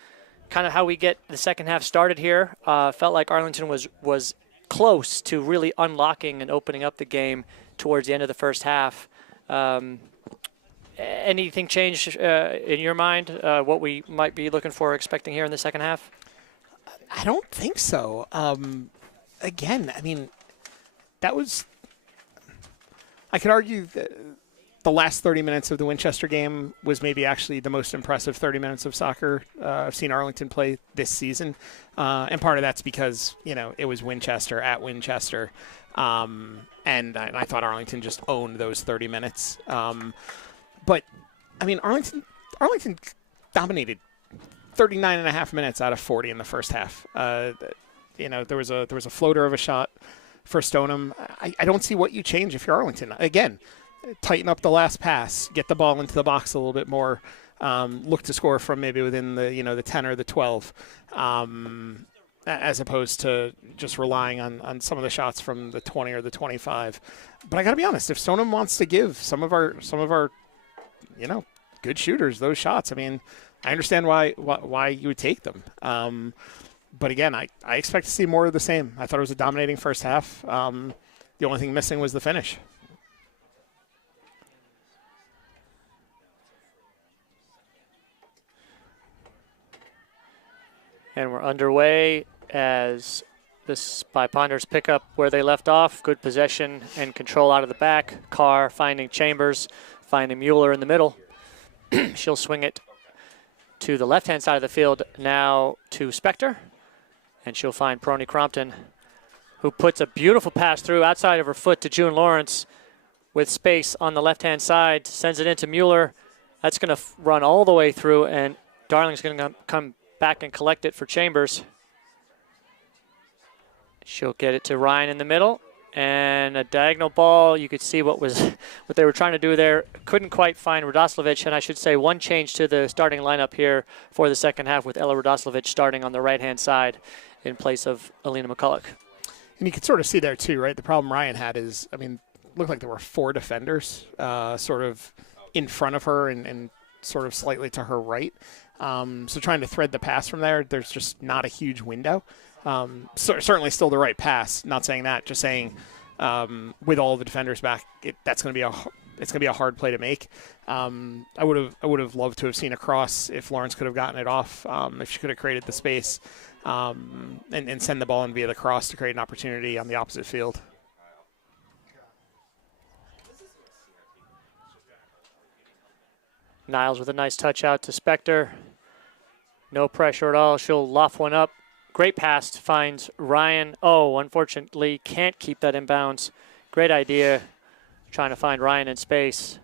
kind of how we get the second half started here. Felt like Arlington was close to really unlocking and opening up the game towards the end of the first half. Anything changed in your mind, what we might be looking for or expecting here in the second half? I don't think so. Again, I mean, that was – I could argue that the last 30 minutes of the Winchester game was maybe actually the most impressive 30 minutes of soccer I've seen Arlington play this season. And part of that's because, you know, it was Winchester at Winchester. And I thought Arlington just owned those 30 minutes. But, I mean, Arlington dominated 39 and a half minutes out of 40 in the first half. You know, there was a floater of a shot for Stoneham. I don't see what you change if you're Arlington. Again, tighten up the last pass, get the ball into the box a little bit more, look to score from maybe within the 10 or the 12, as opposed to just relying on some of the shots from the 20 or the 25. But I got to be honest, if Stoneham wants to give some of our good shooters those shots, I mean, I understand why you would take them. But again, I expect to see more of the same. I thought it was a dominating first half. The only thing missing was the finish. And we're underway as the Spy Ponders pick up where they left off. Good possession and control out of the back. Carr finding Chambers, finding Mueller in the middle. She'll swing it to the left-hand side of the field now to Spector. And she'll find Perrone-Crompton, who puts a beautiful pass through outside of her foot to June Lawrence with space on the left-hand side, sends it into Mueller. That's going to run all the way through, and Darling's going to come back and collect it for Chambers. She'll get it to Ryan in the middle, and a diagonal ball. You could see what they were trying to do there. Couldn't quite find Radoslavich, and I should say one change to the starting lineup here for the second half with Ella Radoslavich starting on the right-hand side in place of Alina McCulloch. And you can sort of see there too, right? The problem Ryan had is, I mean, looked like there were 4 defenders sort of in front of her and sort of slightly to her right. So trying to thread the pass from there, there's just not a huge window. Certainly still the right pass. Not saying that, just saying with all the defenders back, it's going to be a hard play to make. I would have loved to have seen a cross if Lawrence could have gotten it off, if she could have created the space and send the ball in via the cross to create an opportunity on the opposite field. Niles with a nice touch out to Spector. No pressure at all. She'll loft one up. Great pass, finds Ryan. Oh, unfortunately, can't keep that in bounds. Great idea, trying to find Ryan in space.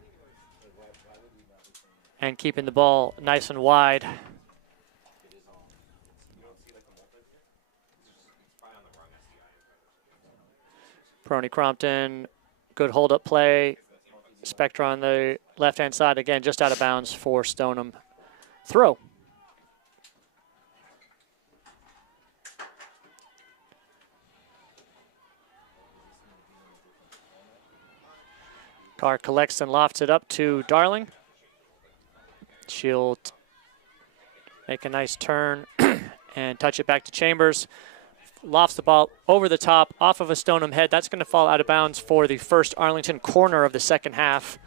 And keeping the ball nice and wide. Perrone-Crompton, good hold-up play. Spector on the left-hand side, again, just out of bounds for Stoneham. Throw. Carr collects and lofts it up to Darling. She'll make a nice turn and touch it back to Chambers. Lofts the ball over the top, off of a Stoneham head. That's going to fall out of bounds for the first Arlington corner of the second half.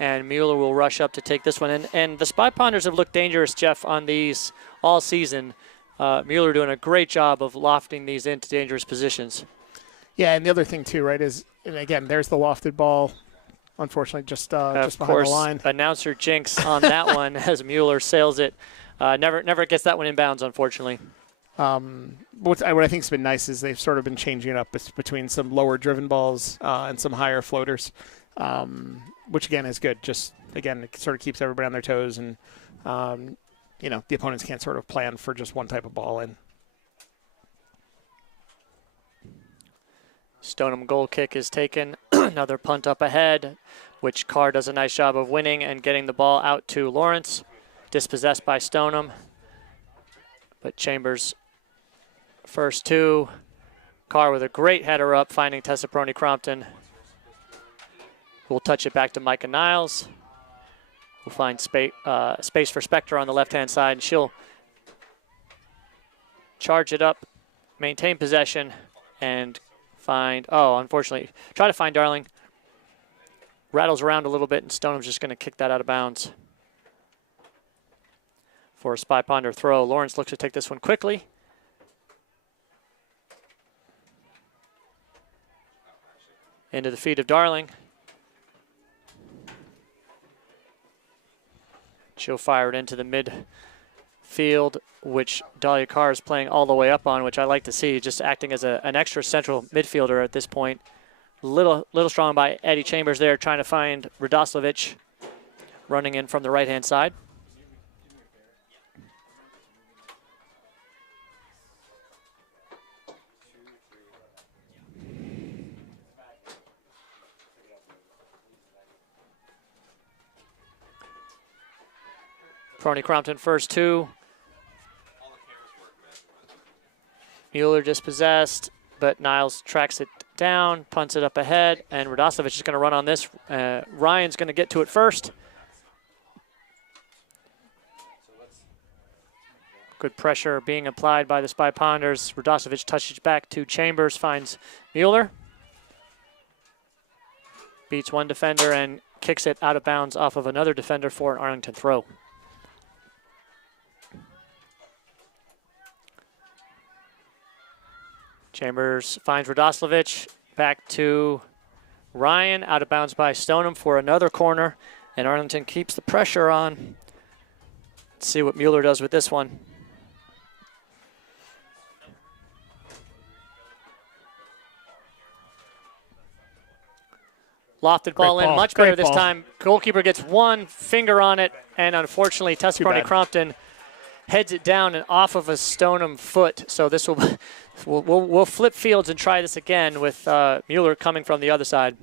And Mueller will rush up to take this one. And the Spy Ponders have looked dangerous, Jeff, on these all season. Mueller doing a great job of lofting these into dangerous positions. Yeah, and the other thing, too, right, is, and again, there's the lofted ball. Unfortunately, just behind the line. Announcer jinx on that one as Mueller sails it. Never gets that one in bounds, unfortunately. What I think has been nice is they've sort of been changing it up between some lower driven balls and some higher floaters, which again is good. Just again, it sort of keeps everybody on their toes, and the opponents can't sort of plan for just one type of ball in. Stoneham goal kick is taken. Another punt up ahead, which Carr does a nice job of winning and getting the ball out to Lawrence. Dispossessed by Stoneham. But Chambers first 2. Carr with a great header up, finding Tessa Perrone-Crompton. We'll touch it back to Micah Niles. We'll find space for Spector on the left-hand side, and she'll charge it up, maintain possession, and unfortunately, try to find Darling. Rattles around a little bit, and Stoneham's just going to kick that out of bounds. For a Spy Ponder throw, Lawrence looks to take this one quickly. Into the feet of Darling. She'll fire it into the midfield, which Dahlia Carr is playing all the way up on, which I like to see, just acting as an extra central midfielder at this point. Little strong by Eddie Chambers there, trying to find Radoslavich, running in from the right-hand side. Perrone-Crompton first 2. Mueller dispossessed, but Niles tracks it down, punts it up ahead, and Radoslavich is going to run on this. Ryan's going to get to it first. Good pressure being applied by the Spy Ponders. Radoslavich touches back to Chambers, finds Mueller. Beats one defender and kicks it out of bounds off of another defender for an Arlington throw. Chambers finds Radoslavich, back to Ryan, out of bounds by Stoneham for another corner, and Arlington keeps the pressure on. Let's see what Mueller does with this one. Lofted ball in, much better Great this ball. time. Goalkeeper gets one finger on it, and unfortunately, Perrone-Crompton heads it down and off of a Stoneham foot. So this will, we'll flip fields and try this again with Mueller coming from the other side.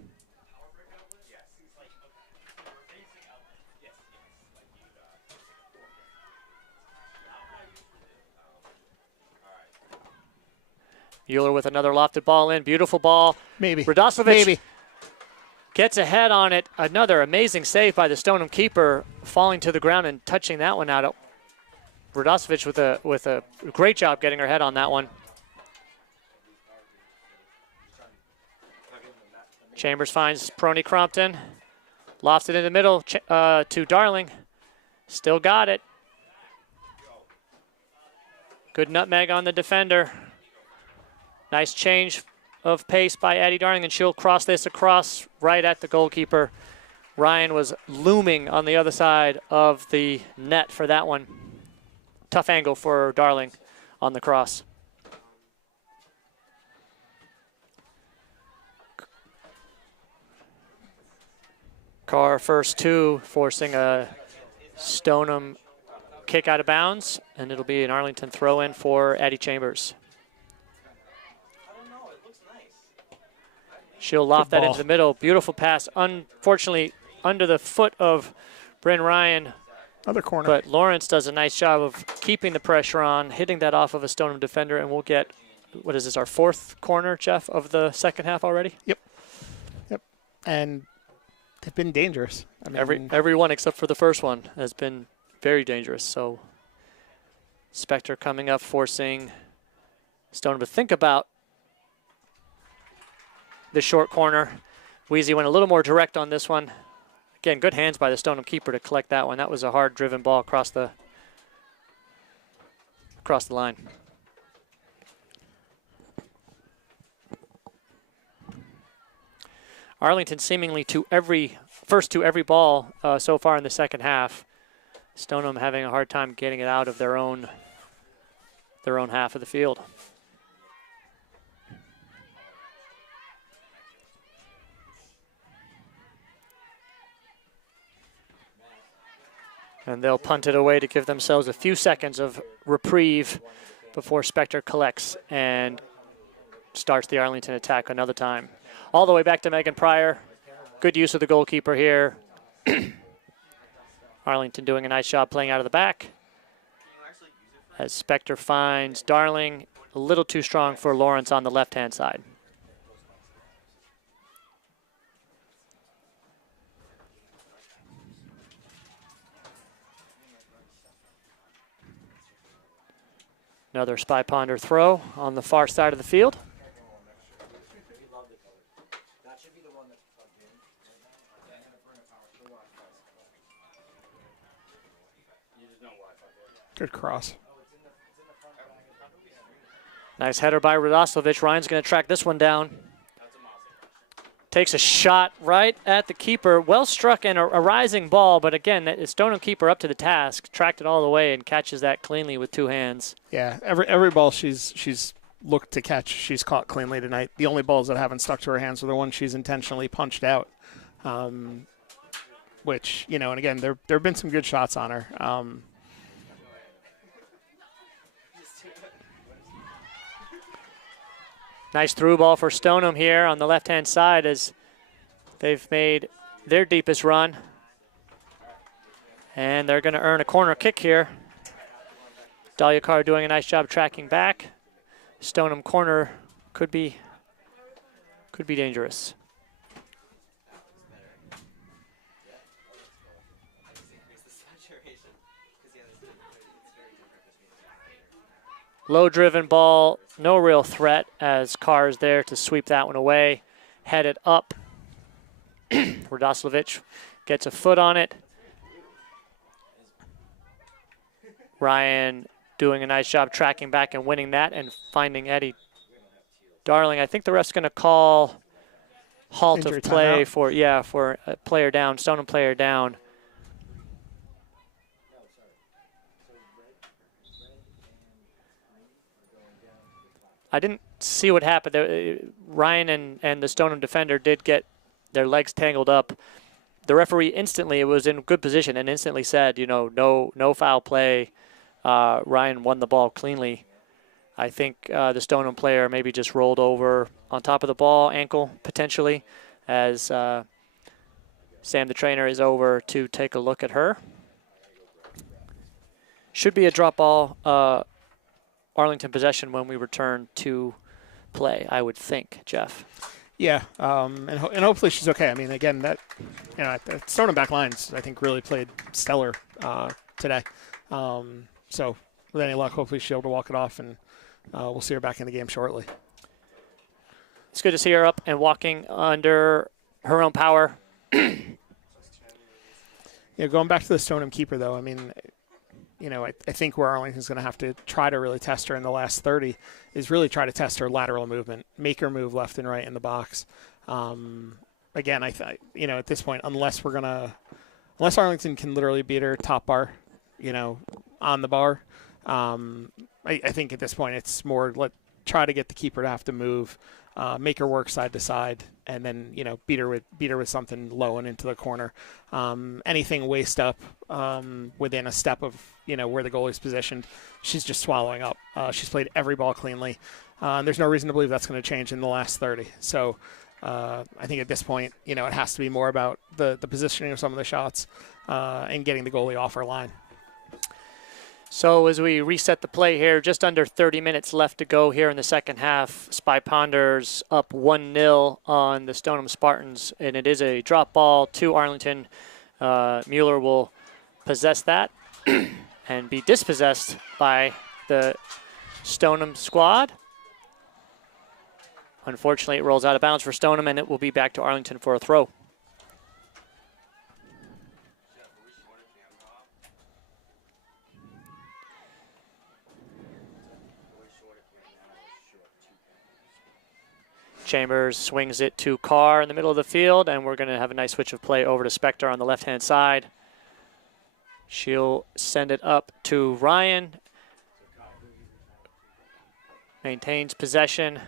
Mueller with another lofted ball in. Beautiful ball. Maybe. Radosovic gets ahead on it. Another amazing save by the Stoneham keeper, falling to the ground and touching that one out. Radosovic with a great job getting her head on that one. Chambers finds Perrone-Crompton. Lofts it in the middle to Darling. Still got it. Good nutmeg on the defender. Nice change of pace by Addie Darling, and she'll cross this across right at the goalkeeper. Ryan was looming on the other side of the net for that one. Tough angle for Darling on the cross. Carr first two, forcing a Stoneham kick out of bounds, and it'll be an Arlington throw-in for Addie Chambers. She'll loft that into the middle. Beautiful pass. Unfortunately, under the foot of Bryn Ryan. Other corner. But Lawrence does a nice job of keeping the pressure on, hitting that off of a Stoneham defender, and we'll get, what is this, our fourth corner, Jeff, of the second half already? Yep. And they've been dangerous. I mean, every one except for the first one has been very dangerous. So Spector coming up, forcing Stoneham to think about the short corner. Wheezy went a little more direct on this one. Again, good hands by the Stoneham keeper to collect that one. That was a hard-driven ball across the line. Arlington seemingly first to every ball so far in the second half. Stoneham having a hard time getting it out of their own half of the field. And they'll punt it away to give themselves a few seconds of reprieve before Spector collects and starts the Arlington attack another time. All the way back to Megan Pryor. Good use of the goalkeeper here. Arlington doing a nice job playing out of the back. As Spector finds Darling, a little too strong for Lawrence on the left-hand side. Another Spy Ponder throw on the far side of the field. Good cross. Nice header by Radosovic. Ryan's going to track this one down. Takes a shot right at the keeper. Well struck and a rising ball, but again, the Stoneham keeper up to the task, tracked it all the way and catches that cleanly with two hands. Yeah, every ball she's looked to catch, she's caught cleanly tonight. The only balls that haven't stuck to her hands are the ones she's intentionally punched out. Which, and again, there have been some good shots on her. Nice through ball for Stoneham here on the left-hand side as they've made their deepest run. And they're going to earn a corner kick here. Dahlia Carr doing a nice job tracking back. Stoneham corner could be dangerous. Low-driven ball, no real threat as Carr is there to sweep that one away. Headed up. Radosovic gets a foot on it. Ryan doing a nice job tracking back and winning that and finding Eddie Darling. I think the ref's going to call halt Injury of play timeout. for a player down, Stoneham player down. I didn't see what happened. Ryan and the Stoneham defender did get their legs tangled up. The referee instantly, it was in good position, and instantly said, you know, no foul play. Ryan won the ball cleanly. I think the Stoneham player maybe just rolled over on top of the ball, ankle potentially, as Sam, the trainer, is over to take a look at her. Should be a drop ball, Arlington possession when we return to play, I would think, Jeff. Yeah, and hopefully she's okay. I mean, again, that the Stoneham back lines, I think, really played stellar today. So with any luck, hopefully she'll be able to walk it off, and we'll see her back in the game shortly. It's good to see her up and walking under her own power. Going back to the Stoneham keeper, though, I mean, I think where Arlington's going to have to try to really test her in the last 30 is really try to test her lateral movement, make her move left and right in the box. Again, at this point, unless Arlington can literally beat her top bar, on the bar, I think at this point it's more try to get the keeper to have to move, make her work side to side, and then beat her with something low and into the corner. Anything waist up within a step of where the goalie's positioned, she's just swallowing up. She's played every ball cleanly, and there's no reason to believe that's going to change in the last 30. So I think at this point, it has to be more about the positioning of some of the shots and getting the goalie off our line. So as we reset the play here, just under 30 minutes left to go here in the second half. Spy Ponders up 1-0 on the Stoneham Spartans, and it is a drop ball to Arlington. Mueller will possess that and be dispossessed by the Stoneham squad. Unfortunately, it rolls out of bounds for Stoneham, and it will be back to Arlington for a throw. Chambers swings it to Carr in the middle of the field, and we're going to have a nice switch of play over to Spector on the left-hand side. She'll send it up to Ryan. Maintains possession,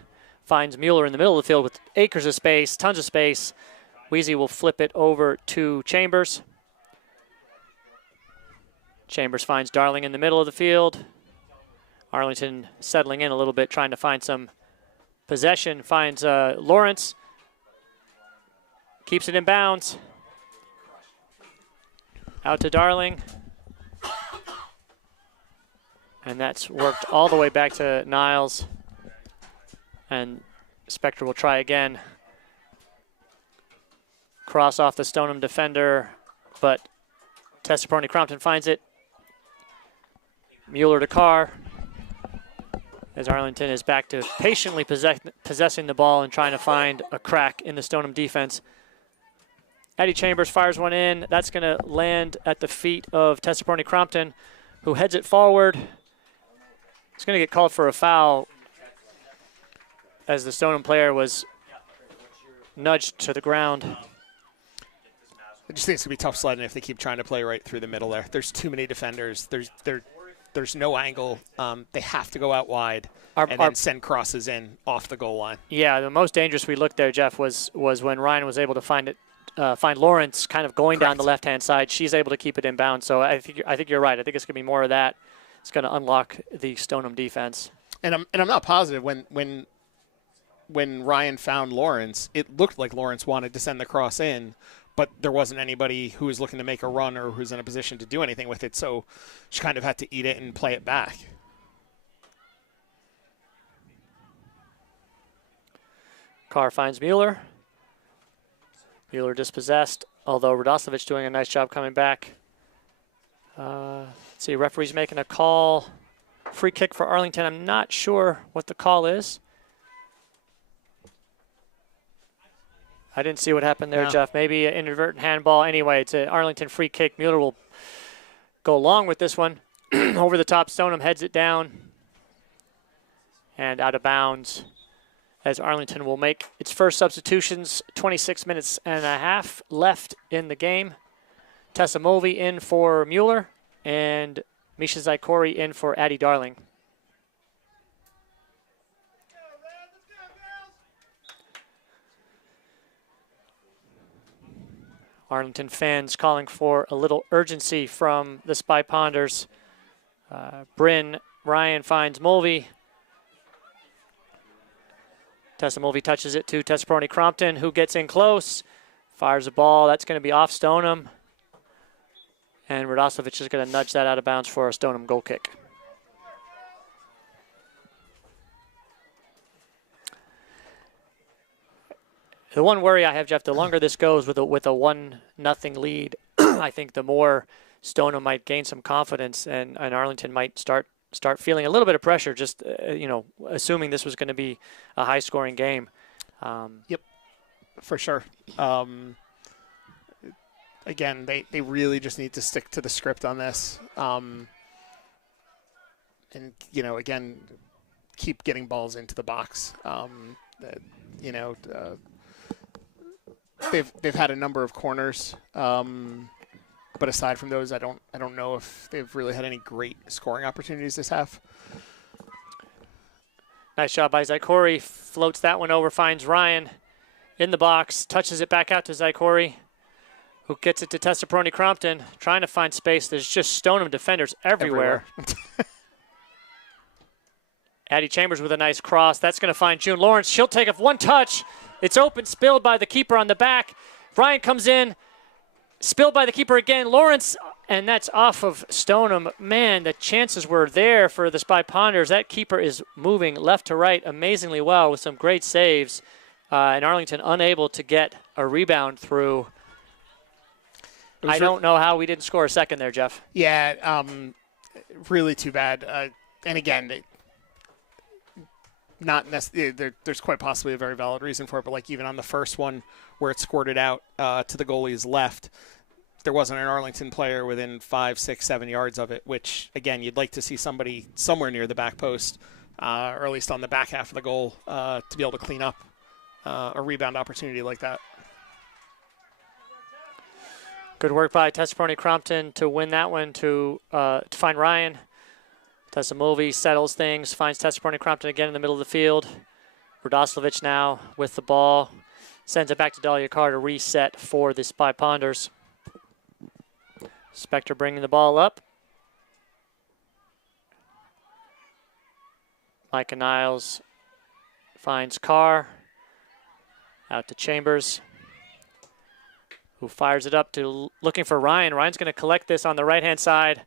finds Mueller in the middle of the field with acres of space, tons of space. Weezy will flip it over to Chambers. Chambers finds Darling in the middle of the field. Arlington settling in a little bit, trying to find some possession, finds Lawrence, keeps it in bounds. Out to Darling. And that's worked all the way back to Niles. And Spector will try again. Cross off the Stoneham defender, but Perrone-Crompton finds it. Mueller to Carr, as Arlington is back to patiently possessing the ball and trying to find a crack in the Stoneham defense. Eddie Chambers fires one in. That's going to land at the feet of Perrone-Crompton, who heads it forward. He's going to get called for a foul as the Stoneham player was nudged to the ground. I just think it's going to be tough sledding if they keep trying to play right through the middle there. There's too many defenders. There's no angle. They have to go out wide and then send crosses in off the goal line. Yeah, the most dangerous we looked there, Jeff, was when Ryan was able to find Lawrence kind of going down the left-hand side. She's able to keep it in bounds. So I think you're right. I think it's going to be more of that. It's going to unlock the Stoneham defense. And I'm not positive when Ryan found Lawrence, it looked like Lawrence wanted to send the cross in, but there wasn't anybody who was looking to make a run or who's in a position to do anything with it, so she kind of had to eat it and play it back. Carr finds Mueller. Mueller dispossessed, although Radosovic doing a nice job coming back. Let's see, referee's making a call. Free kick for Arlington. I'm not sure what the call is. I didn't see what happened there, Jeff. Maybe an inadvertent handball. Anyway, it's an Arlington free kick. Mueller will go along with this one. Over the top, Stoneham heads it down and out of bounds as Arlington will make its first substitutions. 26 minutes and a half left in the game. Tessa Mulvey in for Mueller and Misha Zykorie in for Addie Darling. Arlington fans calling for a little urgency from the Spy Ponders. Bryn Ryan finds Mulvey. Tessa Mulvey touches it to Perrone-Crompton, who gets in close, fires a ball. That's going to be off Stoneham. And Radoslovic is going to nudge that out of bounds for a Stoneham goal kick. The one worry I have, Jeff, the longer this goes with a 1-0 lead, I think the more Stoneham might gain some confidence, and Arlington might start feeling a little bit of pressure, just, assuming this was going to be a high-scoring game. Yep, for sure. Again, they really just need to stick to the script on this. And, again, keep getting balls into the box. They've had a number of corners, but aside from those, I don't know if they've really had any great scoring opportunities this half. Nice job by Zykorie. Floats that one over, finds Ryan in the box, touches it back out to Zykorie, who gets it to Perrone-Crompton, trying to find space. There's just Stoneham defenders everywhere. Addie Chambers with a nice cross. That's going to find June Lawrence. She'll take it one touch. It's open, spilled by the keeper on the back. Ryan comes in, spilled by the keeper again. Lawrence, and that's off of Stoneham. Man, the chances were there for the Spy Ponders. That keeper is moving left to right amazingly well with some great saves. And Arlington unable to get a rebound through. I don't know how we didn't score a second there, Jeff. Yeah, really too bad. And again, not necessarily. There's quite possibly a very valid reason for it, but like even on the first one where it squirted out to the goalie's left, there wasn't an Arlington player within 5, 6, 7 yards of it, which again you'd like to see somebody somewhere near the back post, or at least on the back half of the goal, to be able to clean up a rebound opportunity like that. Good work by Perrone-Crompton to win that one, to find Ryan. Tessa Mulvey settles things, finds Perrone-Crompton again in the middle of the field. Radoslovic now with the ball. Sends it back to Dahlia Carr to reset for the Spy Ponders. Spector bringing the ball up. Micah Niles finds Carr. Out to Chambers, who fires it up to looking for Ryan. Ryan's going to collect this on the right-hand side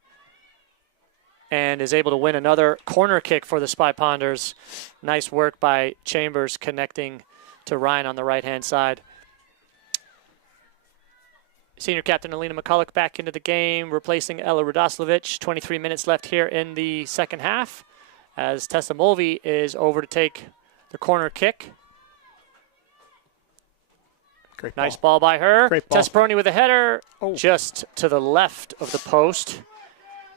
and is able to win another corner kick for the Spy Ponders. Nice work by Chambers connecting to Ryan on the right-hand side. Senior captain Alina McCulloch back into the game, replacing Ella Radoslovic. 23 minutes left here in the second half as Tessa Mulvey is over to take the corner kick. Great nice ball by her. Great ball. Tessa Perrone with a header just to the left of the post.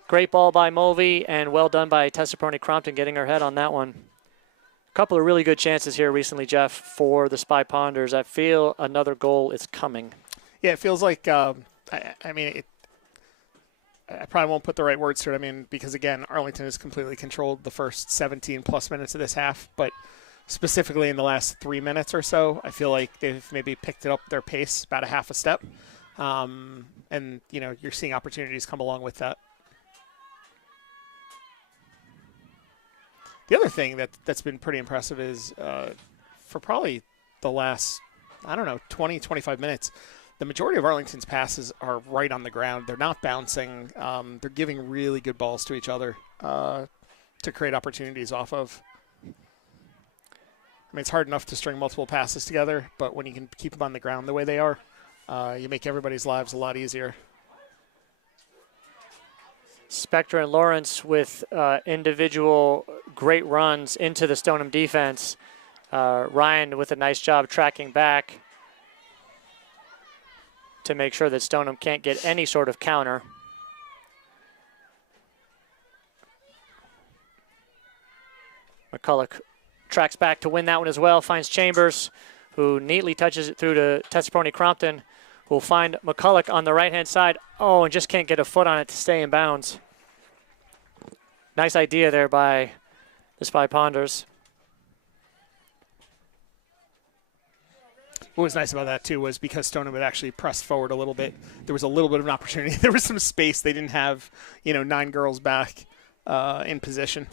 Great ball by Mulvey, and well done by Tessa Perrone-Crompton getting her head on that one. A couple of really good chances here recently, Jeff, for the Spy Ponders. I feel another goal is coming. Yeah, it feels like, I probably won't put the right words to it. Because, again, Arlington has completely controlled the first 17-plus minutes of this half, but specifically in the last 3 minutes or so, I feel like they've maybe picked it up their pace about a half a step. And, you're seeing opportunities come along with that. The other thing that's been pretty impressive is for probably the last, 20, 25 minutes, the majority of Arlington's passes are right on the ground. They're not bouncing. They're giving really good balls to each other to create opportunities off of. It's hard enough to string multiple passes together, but when you can keep them on the ground the way they are, you make everybody's lives a lot easier. Spector and Lawrence with individual great runs into the Stoneham defense. Ryan with a nice job tracking back to make sure that Stoneham can't get any sort of counter. McCulloch tracks back to win that one as well, finds Chambers, who neatly touches it through to Perrone-Crompton, who will find McCulloch on the right-hand side. Oh, and just can't get a foot on it to stay in bounds. Nice idea there by the Spy Ponders. What was nice about that, too, was because Stoneham had actually pressed forward a little bit, there was a little bit of an opportunity. There was some space. They didn't have, 9 girls back in position.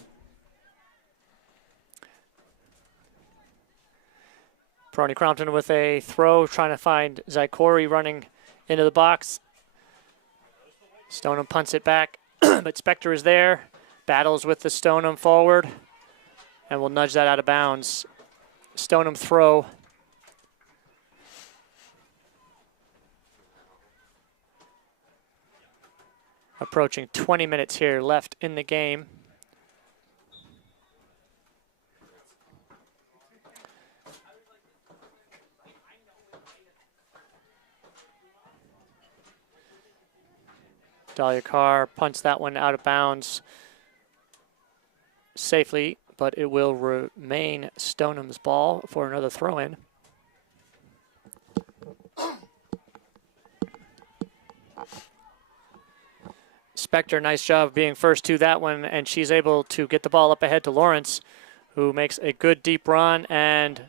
Perrone-Crompton with a throw, trying to find Zykorie running into the box. Stoneham punts it back, but Spector is there, battles with the Stoneham forward, and will nudge that out of bounds. Stoneham throw. Approaching 20 minutes here left in the game. Dahlia Carr punts that one out of bounds safely, but it will remain Stoneham's ball for another throw-in. Spector, nice job being first to that one, and she's able to get the ball up ahead to Lawrence, who makes a good deep run and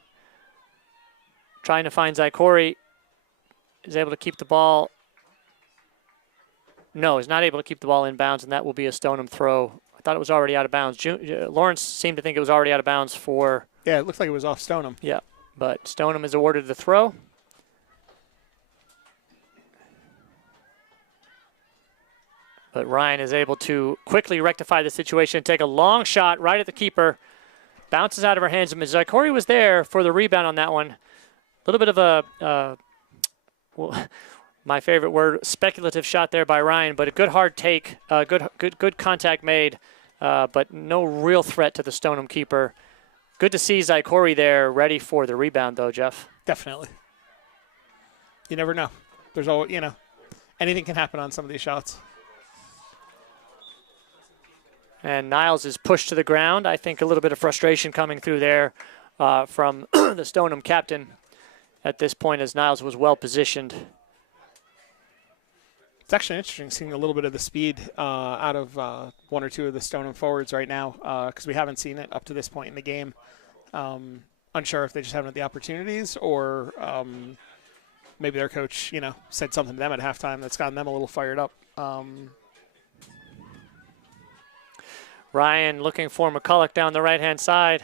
trying to find Zykorie, is able to keep the ball. No, is not able to keep the ball in bounds, and that will be a Stoneham throw. I thought it was already out of bounds. Lawrence seemed to think it was already out of bounds for... Yeah, it looks like it was off Stoneham. Yeah, but Stoneham is awarded the throw. But Ryan is able to quickly rectify the situation, take a long shot right at the keeper. Bounces out of her hands. Zykorie was there for the rebound on that one. A little bit of a, well, my favorite word, speculative shot there by Ryan, but a good hard take, good contact made, but no real threat to the Stoneham keeper. Good to see Zykorie there, ready for the rebound, though, Jeff. Definitely. You never know. There's always, anything can happen on some of these shots. And Niles is pushed to the ground. I think a little bit of frustration coming through there from the Stoneham captain at this point, as Niles was well positioned. It's actually interesting seeing a little bit of the speed out of one or two of the Stoneham forwards right now, because we haven't seen it up to this point in the game. Unsure if they just haven't had the opportunities, or maybe their coach, said something to them at halftime that's gotten them a little fired up. Ryan looking for McCulloch down the right-hand side.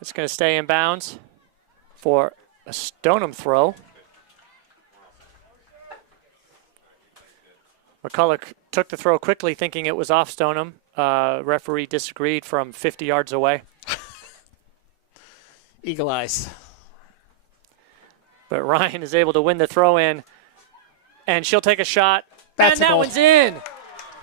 It's going to stay in bounds for a Stoneham throw. McCulloch took the throw quickly, thinking it was off Stoneham. Referee disagreed from 50 yards away. Eagle eyes. But Ryan is able to win the throw-in, and she'll take a shot. That's and that one's in.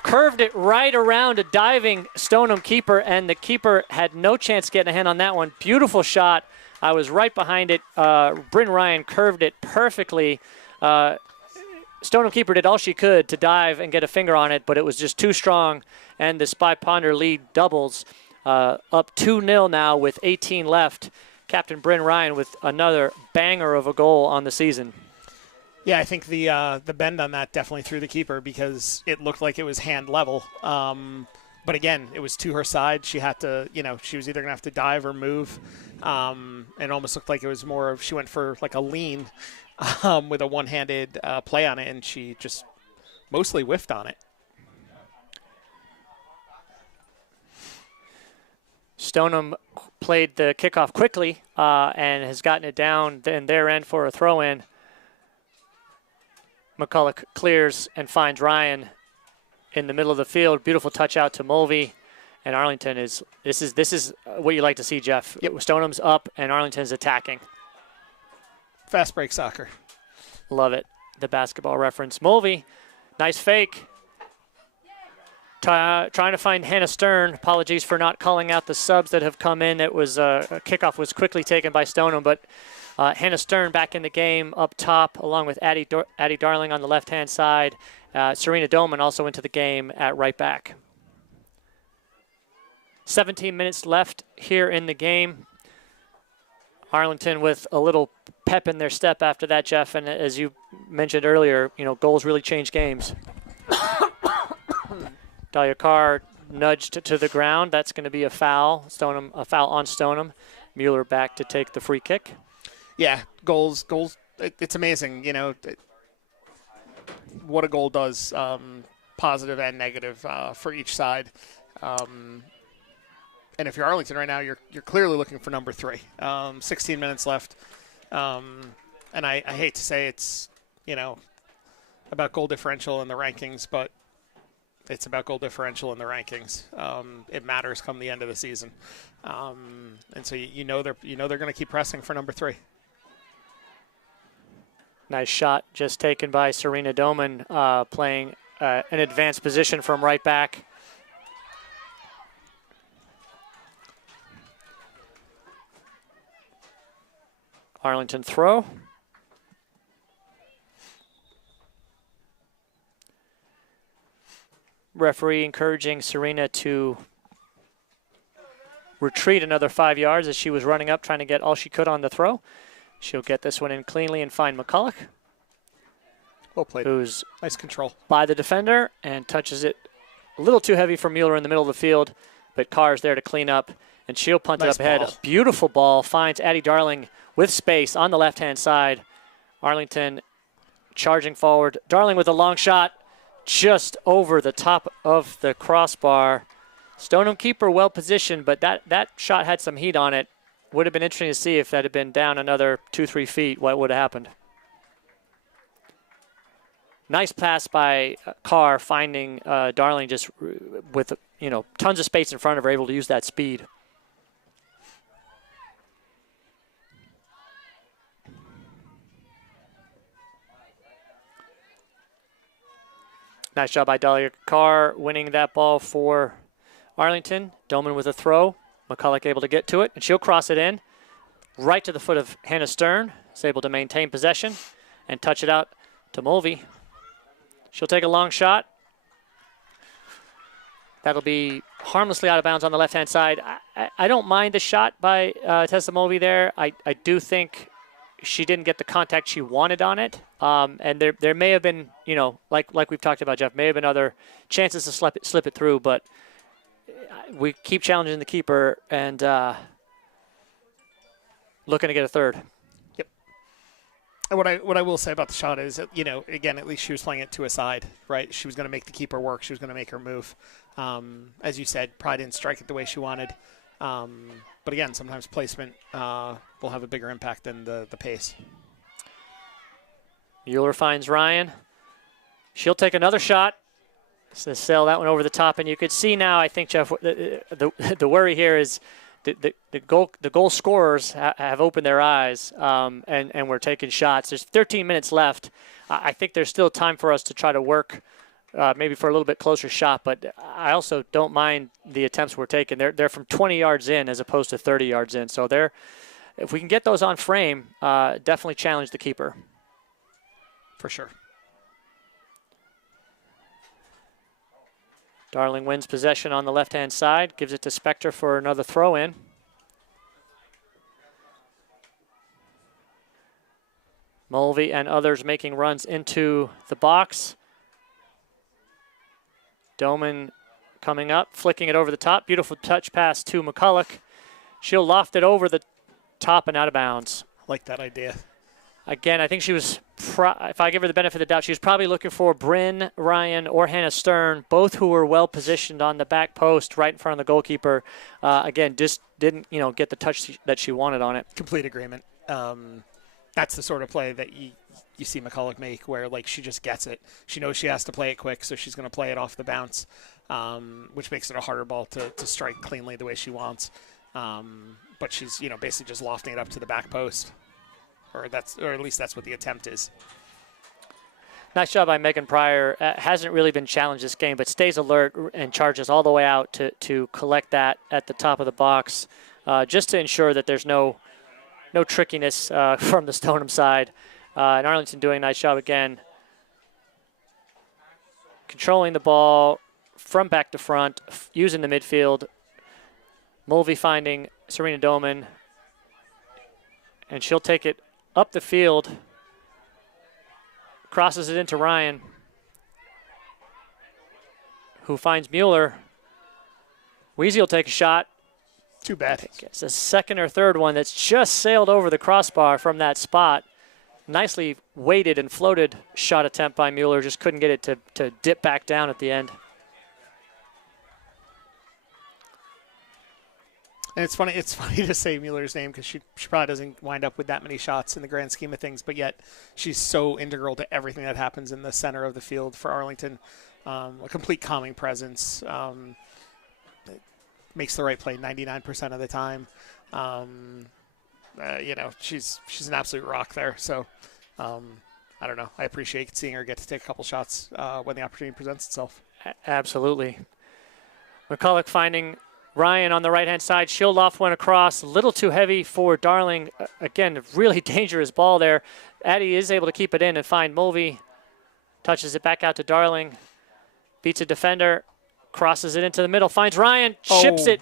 Curved it right around a diving Stoneham keeper, and the keeper had no chance getting a hand on that one. Beautiful shot. I was right behind it. Bryn Ryan curved it perfectly. Stoneham keeper did all she could to dive and get a finger on it, but it was just too strong, and the Spy Ponder lead doubles. Up 2-0 now with 18 left. Captain Bryn Ryan with another banger of a goal on the season. Yeah, I think the bend on that definitely threw the keeper, because it looked like it was hand level. But again, it was to her side. She had to, she was either going to have to dive or move. It almost looked like it was more of, she went for like a lean with a one-handed play on it, and she just mostly whiffed on it. Stoneham played the kickoff quickly and has gotten it down in their end for a throw-in. McCulloch clears and finds Ryan in the middle of the field. Beautiful touch out to Mulvey. And Arlington is this is what you like to see, Jeff. Yep. Stoneham's up and Arlington's attacking. Fast break soccer. Love it. The basketball reference. Mulvey, nice fake. Trying to find Hannah Stern. Apologies for not calling out the subs that have come in. It was a kickoff was quickly taken by Stoneham, but Hannah Stern back in the game up top, along with Addie Darling on the left-hand side. Serena Domin also into the game at right back. 17 minutes left here in the game. Arlington with a little pep in their step after that, Jeff. And as you mentioned earlier, goals really change games. Dahlia Carr nudged to the ground. That's going to be a foul. A foul on Stoneham. Mueller back to take the free kick. Yeah, goals. It's amazing, what a goal does, positive and negative for each side. And if you're Arlington right now, you're clearly looking for number 3. 16 minutes left. And I hate to say it's, about goal differential in the rankings, but it's about goal differential in the rankings. It matters come the end of the season. And so they're going to keep pressing for number 3. Nice shot just taken by Serena Domin, playing an advanced position from right back. Arlington throw. Referee encouraging Serena to retreat another 5 yards as she was running up, trying to get all she could on the throw. She'll get this one in cleanly and find McCulloch. Well played. Who's nice control by the defender and touches it a little too heavy for Mueller in the middle of the field, but Carr's there to clean up, and she'll punt it up ahead. A beautiful ball finds Addie Darling with space on the left-hand side. Arlington charging forward. Darling with a long shot just over the top of the crossbar. Stoneham keeper well positioned, but that shot had some heat on it. Would have been interesting to see if that had been down another 2-3 feet, what would have happened. Nice pass by Carr, finding Darling just with tons of space in front of her, able to use that speed. Nice job by Dahlia Carr winning that ball for Arlington. Domin with a throw. McCulloch able to get to it, and she'll cross it in right to the foot of Hannah Stern. Is able to maintain possession and touch it out to Mulvey. She'll take a long shot. That'll be harmlessly out of bounds on the left-hand side. I don't mind the shot by Tessa Mulvey there. I do think she didn't get the contact she wanted on it. And there may have been, like we've talked about, Jeff, may have been other chances to slip it through, but we keep challenging the keeper and looking to get a third. Yep. And what I will say about the shot is, again, at least she was playing it to a side, right? She was going to make the keeper work. She was going to make her move. As you said, probably didn't strike it the way she wanted. But again, sometimes placement will have a bigger impact than the pace. Mueller finds Ryan. She'll take another shot. So sail that one over the top, and you could see now, I think, Jeff, the worry here is the goal scorers have opened their eyes and we're taking shots. There's 13 minutes left. I think there's still time for us to try to work maybe for a little bit closer shot, but I also don't mind the attempts we're taking. They're from 20 yards in as opposed to 30 yards in. So if we can get those on frame, definitely challenge the keeper. For sure. Darling wins possession on the left-hand side, gives it to Spector for another throw-in. Mulvey and others making runs into the box. Domin coming up, flicking it over the top. Beautiful touch pass to McCulloch. She'll loft it over the top and out of bounds. Like that idea. Again, I think she was, if I give her the benefit of the doubt, she was probably looking for Bryn Ryan or Hannah Stern, both who were well positioned on the back post right in front of the goalkeeper. Again, just didn't, get the touch that she wanted on it. Complete agreement. That's the sort of play that you see McCulloch make where, she just gets it. She knows she has to play it quick, so she's going to play it off the bounce, which makes it a harder ball to strike cleanly the way she wants. But she's, basically just lofting it up to the back post. Or at least that's what the attempt is. Nice job by Megan Pryor. Hasn't really been challenged this game, but stays alert and charges all the way out to collect that at the top of the box, just to ensure that there's no trickiness from the Stoneham side. And Arlington doing a nice job again, controlling the ball from back to front, using the midfield. Mulvey finding Serena Domin, and she'll take it up the field, crosses it into Ryan, who finds Mueller. Weezy will take a shot, Too bad. It's a second or third one that's just sailed over the crossbar from that spot. Nicely weighted and floated shot attempt by Mueller. Just couldn't get it to dip back down at the end. And it's funny to say Mueller's name because she probably doesn't wind up with that many shots in the grand scheme of things, but yet she's so integral to everything that happens in the center of the field for Arlington. A complete calming presence. Makes the right play 99% of the time. She's an absolute rock there. So I don't know. I appreciate seeing her get to take a couple shots when the opportunity presents itself. Absolutely. McCulloch finding Ryan on the right-hand side. Shield-off went across. A little too heavy for Darling. Again, really dangerous ball there. Addie is able to keep it in and find Mulvey. Touches it back out to Darling. Beats a defender. Crosses it into the middle. Finds Ryan. Chips it.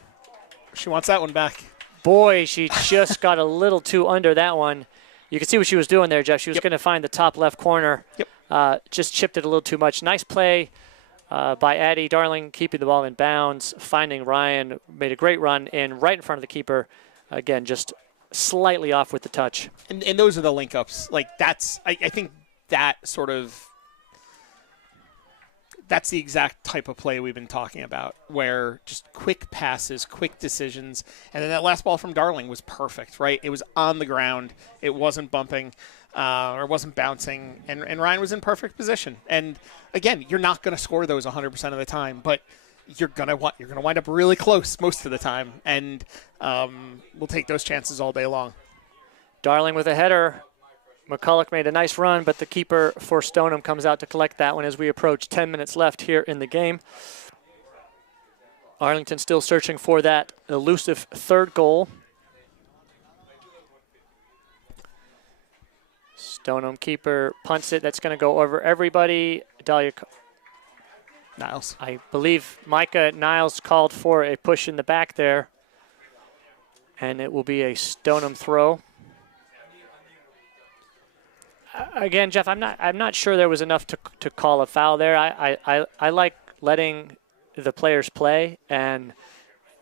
She wants that one back. Boy, she just got a little too under that one. You can see what she was doing there, Jeff. She was going to find the top left corner. Just chipped it a little too much. Nice play by Addie. Darling keeping the ball in bounds. Finding Ryan. Made a great run in right in front of the keeper. Again, just slightly off with the touch. And those are the link-ups. Like, that's, I think that sort of, that's the exact type of play we've been talking about, where just quick passes, quick decisions. And then that last ball from Darling was perfect, right? It was on the ground. It wasn't bumping or wasn't bouncing. And Ryan was in perfect position. And, again, you're not going to score those 100% of the time, but you're gonna wind up really close most of the time. And we'll take those chances all day long. Darling with a header. McCulloch made a nice run, but the keeper for Stoneham comes out to collect that one as we approach 10 minutes left here in the game. Arlington still searching for that elusive third goal. Stoneham keeper punts it. That's going to go over everybody. Niles. I believe Micah Niles called for a push in the back there, and it will be a Stoneham throw. Again, Jeff, I'm not sure there was enough to call a foul there. I like letting the players play, and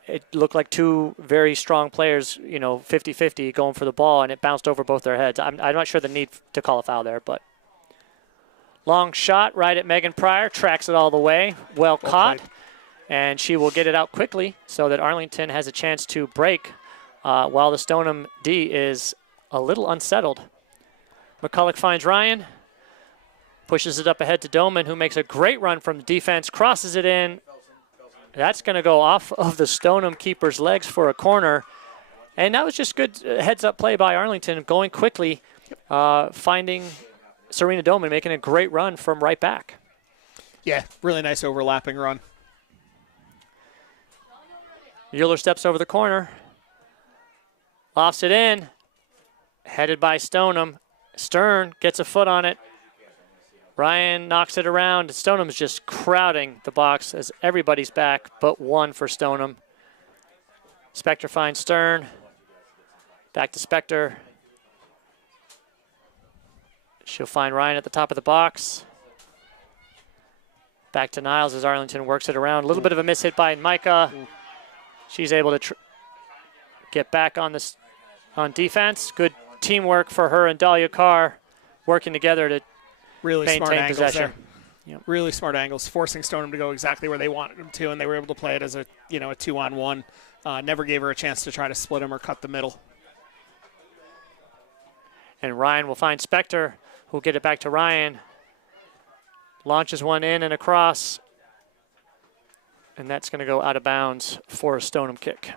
it looked like two very strong players, 50-50 going for the ball, and it bounced over both their heads. I'm not sure the need to call a foul there, but long shot right at Megan Pryor, tracks it all the way. Well caught, and she will get it out quickly so that Arlington has a chance to break while the Stoneham D is a little unsettled. McCulloch finds Ryan, pushes it up ahead to Domin, who makes a great run from the defense, crosses it in. That's going to go off of the Stoneham keeper's legs for a corner. And that was just good heads-up play by Arlington, going quickly, finding Serena Domin, making a great run from right back. Yeah, really nice overlapping run. Euler steps over the corner, lofts it in, headed by Stoneham. Stern gets a foot on it. Ryan knocks it around. Stoneham's just crowding the box as everybody's back but one for Stoneham. Spector finds Stern. Back to Spector. She'll find Ryan at the top of the box. Back to Niles as Arlington works it around. A little bit of a miss hit by Micah. She's able to get back on defense. Good teamwork for her and Dahlia Carr working together to really maintain smart angles possession. there. Yep. Really smart angles, forcing Stoneham to go exactly where they wanted them to, and they were able to play it as a 2-on-1. Never gave her a chance to try to split him or cut the middle. And Ryan will find Spector, who'll get it back to Ryan. Launches one in and across, and that's going to go out of bounds for a Stoneham kick.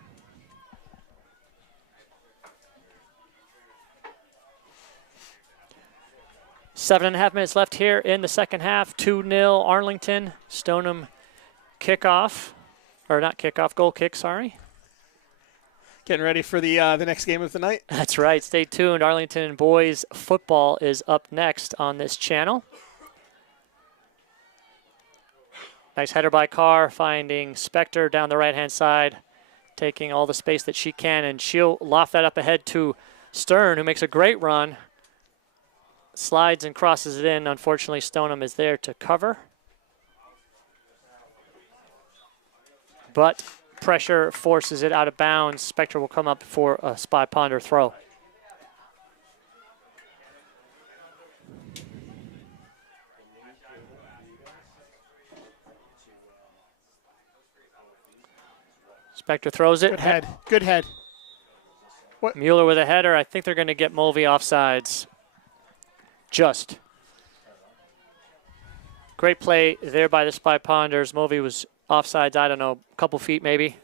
Seven and a half minutes left here in the second half. 2-0 Arlington. Stoneham kickoff, or not kickoff, goal kick, sorry. Getting ready for the next game of the night. That's right. Stay tuned. Arlington boys football is up next on this channel. Nice header by Carr, finding Spector down the right-hand side, taking all the space that she can, and she'll loft that up ahead to Stern, who makes a great run. Slides and crosses it in. Unfortunately, Stoneham is there to cover. But pressure forces it out of bounds. Spectre will come up for a Spy Ponder throw. Spectre throws it. Good head. Good head. What? Mueller with a header. I think they're going to get Mulvey offsides. Just. Great play there by the Spy Ponders. Mulvey was offsides, I don't know, a couple feet maybe.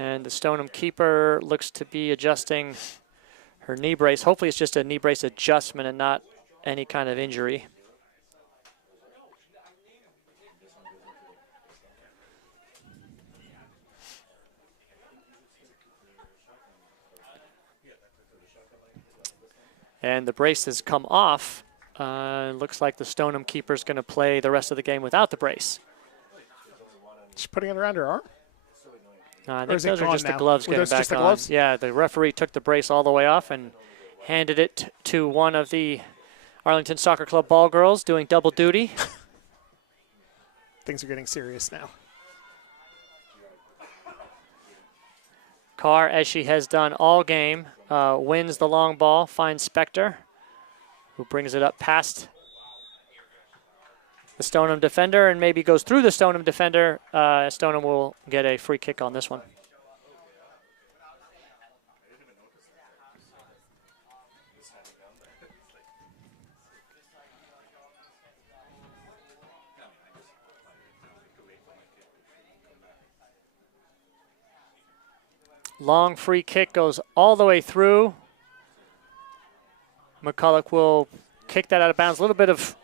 And the Stoneham keeper looks to be adjusting her knee brace. Hopefully it's just a knee brace adjustment and not any kind of injury. And the brace has come off. Looks like the Stoneham keeper is going to play the rest of the game without the brace. Just putting it around her arm? I think those are just the gloves getting back the on. gloves? Yeah, the referee took the brace all the way off and handed it to one of the Arlington Soccer Club ball girls doing double duty. Things are getting serious now. Carr, as she has done all game, wins the long ball, finds Spectre, who brings it up past the Stoneham defender and maybe goes through the Stoneham defender. Stoneham will get a free kick on this one. Long free kick goes all the way through. McCulloch will kick that out of bounds. A little bit of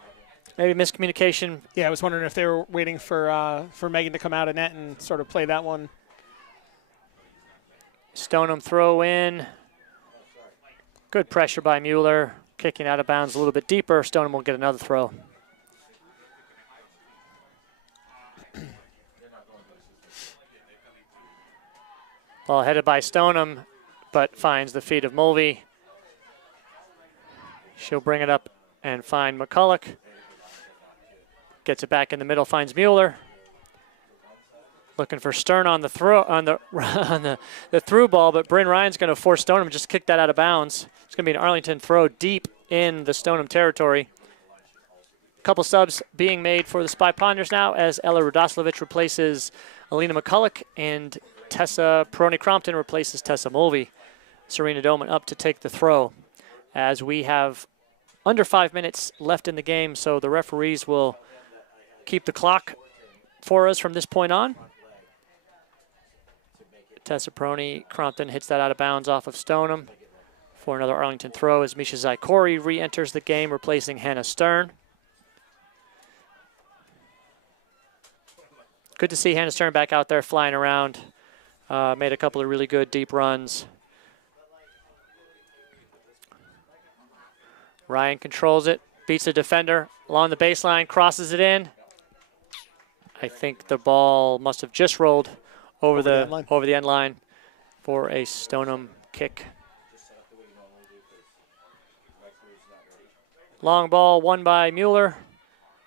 maybe miscommunication. Yeah, I was wondering if they were waiting for Megan to come out of net and sort of play that one. Stoneham throw in. Good pressure by Mueller. Kicking out of bounds a little bit deeper. Stoneham will get another throw. Ball headed by Stoneham, but finds the feet of Mulvey. She'll bring it up and find McCulloch. Gets it back in the middle, finds Mueller. Looking for Stern on the throw on the through ball, but Bryn Ryan's going to force Stoneham just kick that out of bounds. It's going to be an Arlington throw deep in the Stoneham territory. A couple subs being made for the Spy Ponders now as Ella Radoslavich replaces Alina McCulloch and Tessa Perrone-Crompton replaces Tessa Mulvey. Serena Domin up to take the throw as we have under 5 minutes left in the game, so the referees will keep the clock for us from this point on. Tessa Perrone-Crompton hits that out of bounds off of Stoneham for another Arlington throw as Misha Zykorie re-enters the game, replacing Hannah Stern. Good to see Hannah Stern back out there flying around. Made a couple of really good deep runs. Ryan controls it, beats the defender along the baseline, crosses it in. I think the ball must have just rolled over the end line for a Stoneham kick. Long ball won by Mueller,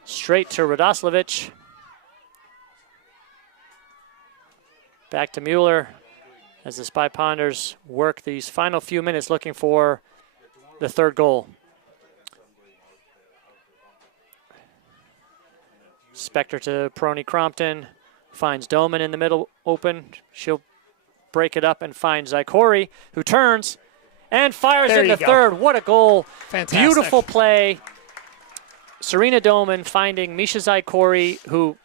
straight to Radoslavich. Back to Mueller as the Spy Ponders work these final few minutes looking for the third goal. Spectre to Perrone-Crompton, finds Domin in the middle open. She'll break it up and find Zykorie, who turns and fires in the third. What a goal. Fantastic. Beautiful play. Serena Domin finding Misha Zykorie, who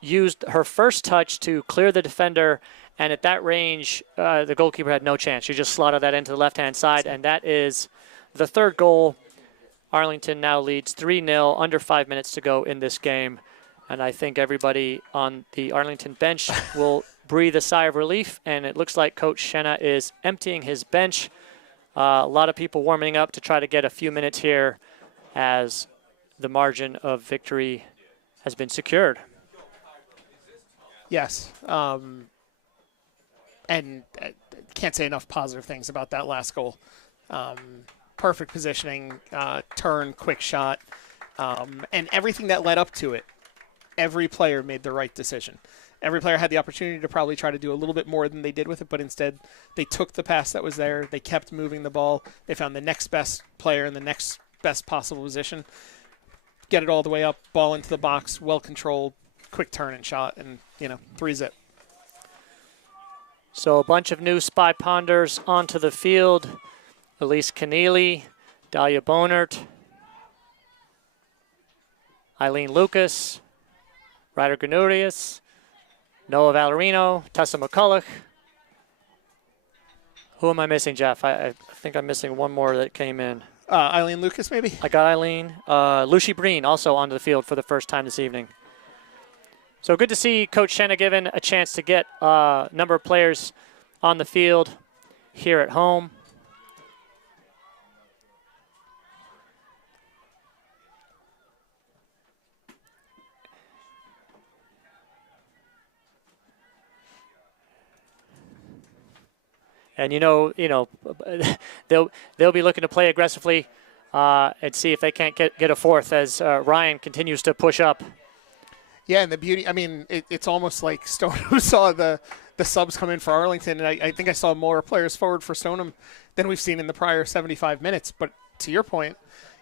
used her first touch to clear the defender, and at that range, the goalkeeper had no chance. She just slotted that into the left-hand side, and that is the third goal. Arlington now leads 3-0, under 5 minutes to go in this game, and I think everybody on the Arlington bench will breathe a sigh of relief, and it looks like Coach Shenna is emptying his bench. A lot of people warming up to try to get a few minutes here as the margin of victory has been secured. Yes, and can't say enough positive things about that last goal. Perfect positioning, turn, quick shot, and everything that led up to it. Every player made the right decision. every player had the opportunity to probably try to do a little bit more than they did with it, but instead they took the pass that was there. They kept moving the ball. They found the next best player in the next best possible position, get it all the way up, ball into the box, well controlled, quick turn and shot, and 3-zip. So a bunch of new Spy Ponders onto the field. Elise Keneally, Dahlia Bonert, Eileen Lucas, Ryder Granurius, Noah Valerino, Tessa McCulloch. Who am I missing, Jeff? I think I'm missing one more that came in. Eileen Lucas, maybe? I got Eileen. Lucy Breen also onto the field for the first time this evening. So good to see Coach Shenna given a chance to get a number of players on the field here at home. And they'll be looking to play aggressively and see if they can't get a fourth as Ryan continues to push up. Yeah, and the beauty, it's almost like Stoneham saw the subs come in for Arlington, and I think I saw more players forward for Stoneham than we've seen in the prior 75 minutes. But to your point,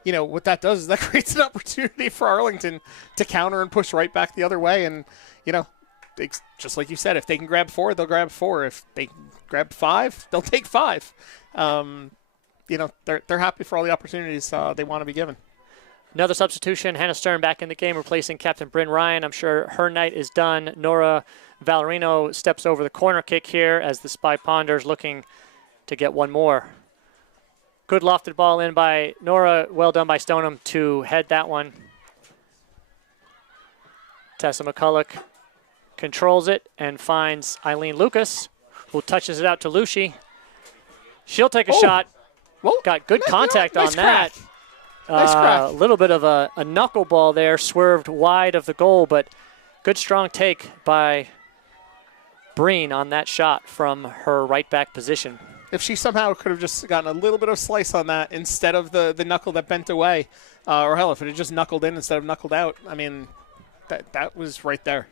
what that does is that creates an opportunity for Arlington to counter and push right back the other way. And, just like you said, if they can grab 4, they'll grab 4. If they grab 5, they'll take 5. They're happy for all the opportunities they want to be given. Another substitution, Hannah Stern back in the game, replacing Captain Bryn Ryan. I'm sure her night is done. Nora Valerino steps over the corner kick here as the Spy Ponders looking to get one more. Good lofted ball in by Nora. Well done by Stoneham to head that one. Tessa McCulloch controls it and finds Eileen Lucas, who touches it out to Lucy. She'll take a shot. Well, got good contact nice on that. Nice crack. A little bit of a knuckleball there, swerved wide of the goal, but good strong take by Breen on that shot from her right back position. If she somehow could have just gotten a little bit of slice on that instead of the knuckle that bent away, or hell, if it had just knuckled in instead of knuckled out, that was right there.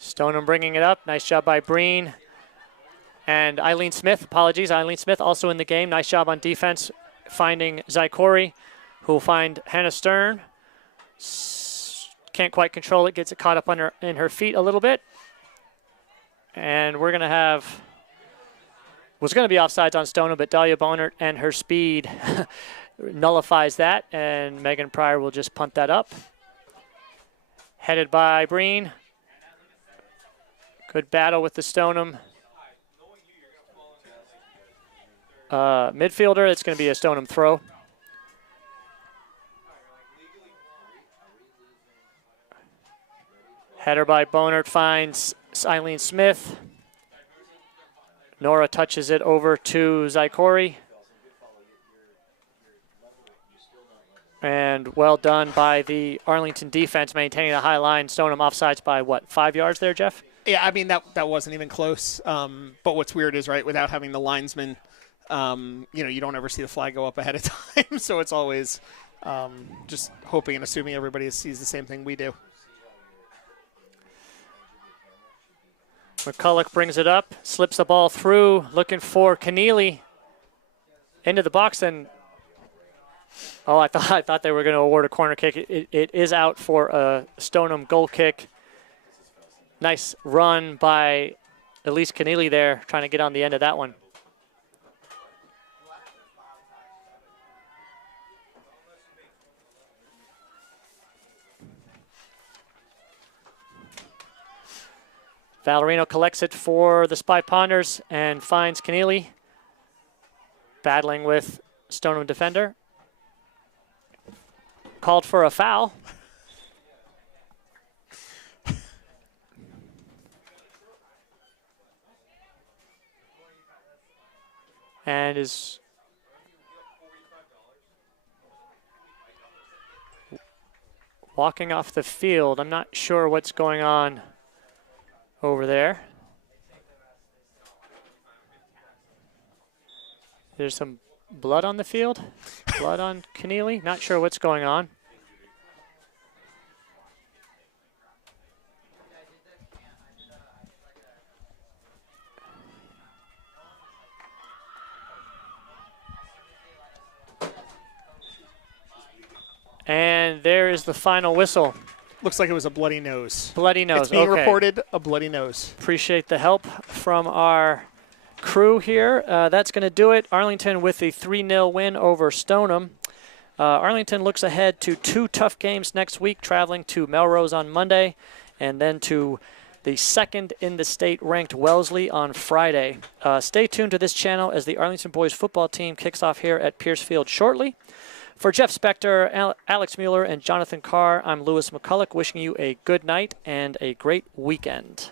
Stoneham bringing it up. Nice job by Breen. And Eileen Smith, apologies. Eileen Smith also in the game. Nice job on defense, finding Zykorie, who will find Hannah Stern. Can't quite control it. Gets it caught up in her feet a little bit. And we're going to have, was going to be offsides on Stoneham, but Dahlia Bonert and her speed nullifies that. And Megan Pryor will just punt that up. Headed by Breen. Good battle with the Stoneham midfielder. It's going to be a Stoneham throw. Header by Bonert finds Eileen Smith. Nora touches it over to Zykorie. And well done by the Arlington defense, maintaining a high line. Stoneham offsides by, 5 yards there, Jeff? Yeah, that wasn't even close. But what's weird is, right, without having the linesman, you don't ever see the flag go up ahead of time. So it's always just hoping and assuming everybody sees the same thing we do. McCulloch brings it up, slips the ball through, looking for Keneally into the box. And I thought they were going to award a corner kick. It is out for a Stoneham goal kick. Nice run by Elise Keneally there, trying to get on the end of that one. Valerino collects it for the Spy Ponders and finds Keneally battling with Stoneham defender. Called for a foul. And is walking off the field. I'm not sure what's going on over there. There's some blood on the field. Blood on Keneally. Not sure what's going on. And there is the final whistle. Looks like it was a bloody nose. Bloody nose. It's being okay. reported a bloody nose. Appreciate the help from our crew here. That's going to do it. Arlington with the 3-0 win over Stoneham. Arlington looks ahead to 2 tough games next week, traveling to Melrose on Monday and then to the second in the state ranked Wellesley on Friday. Stay tuned to this channel as the Arlington boys football team kicks off here at Pierce Field shortly. For Jeff Spector, Alex Mueller, and Jonathan Carr, I'm Lewis McCulloch wishing you a good night and a great weekend.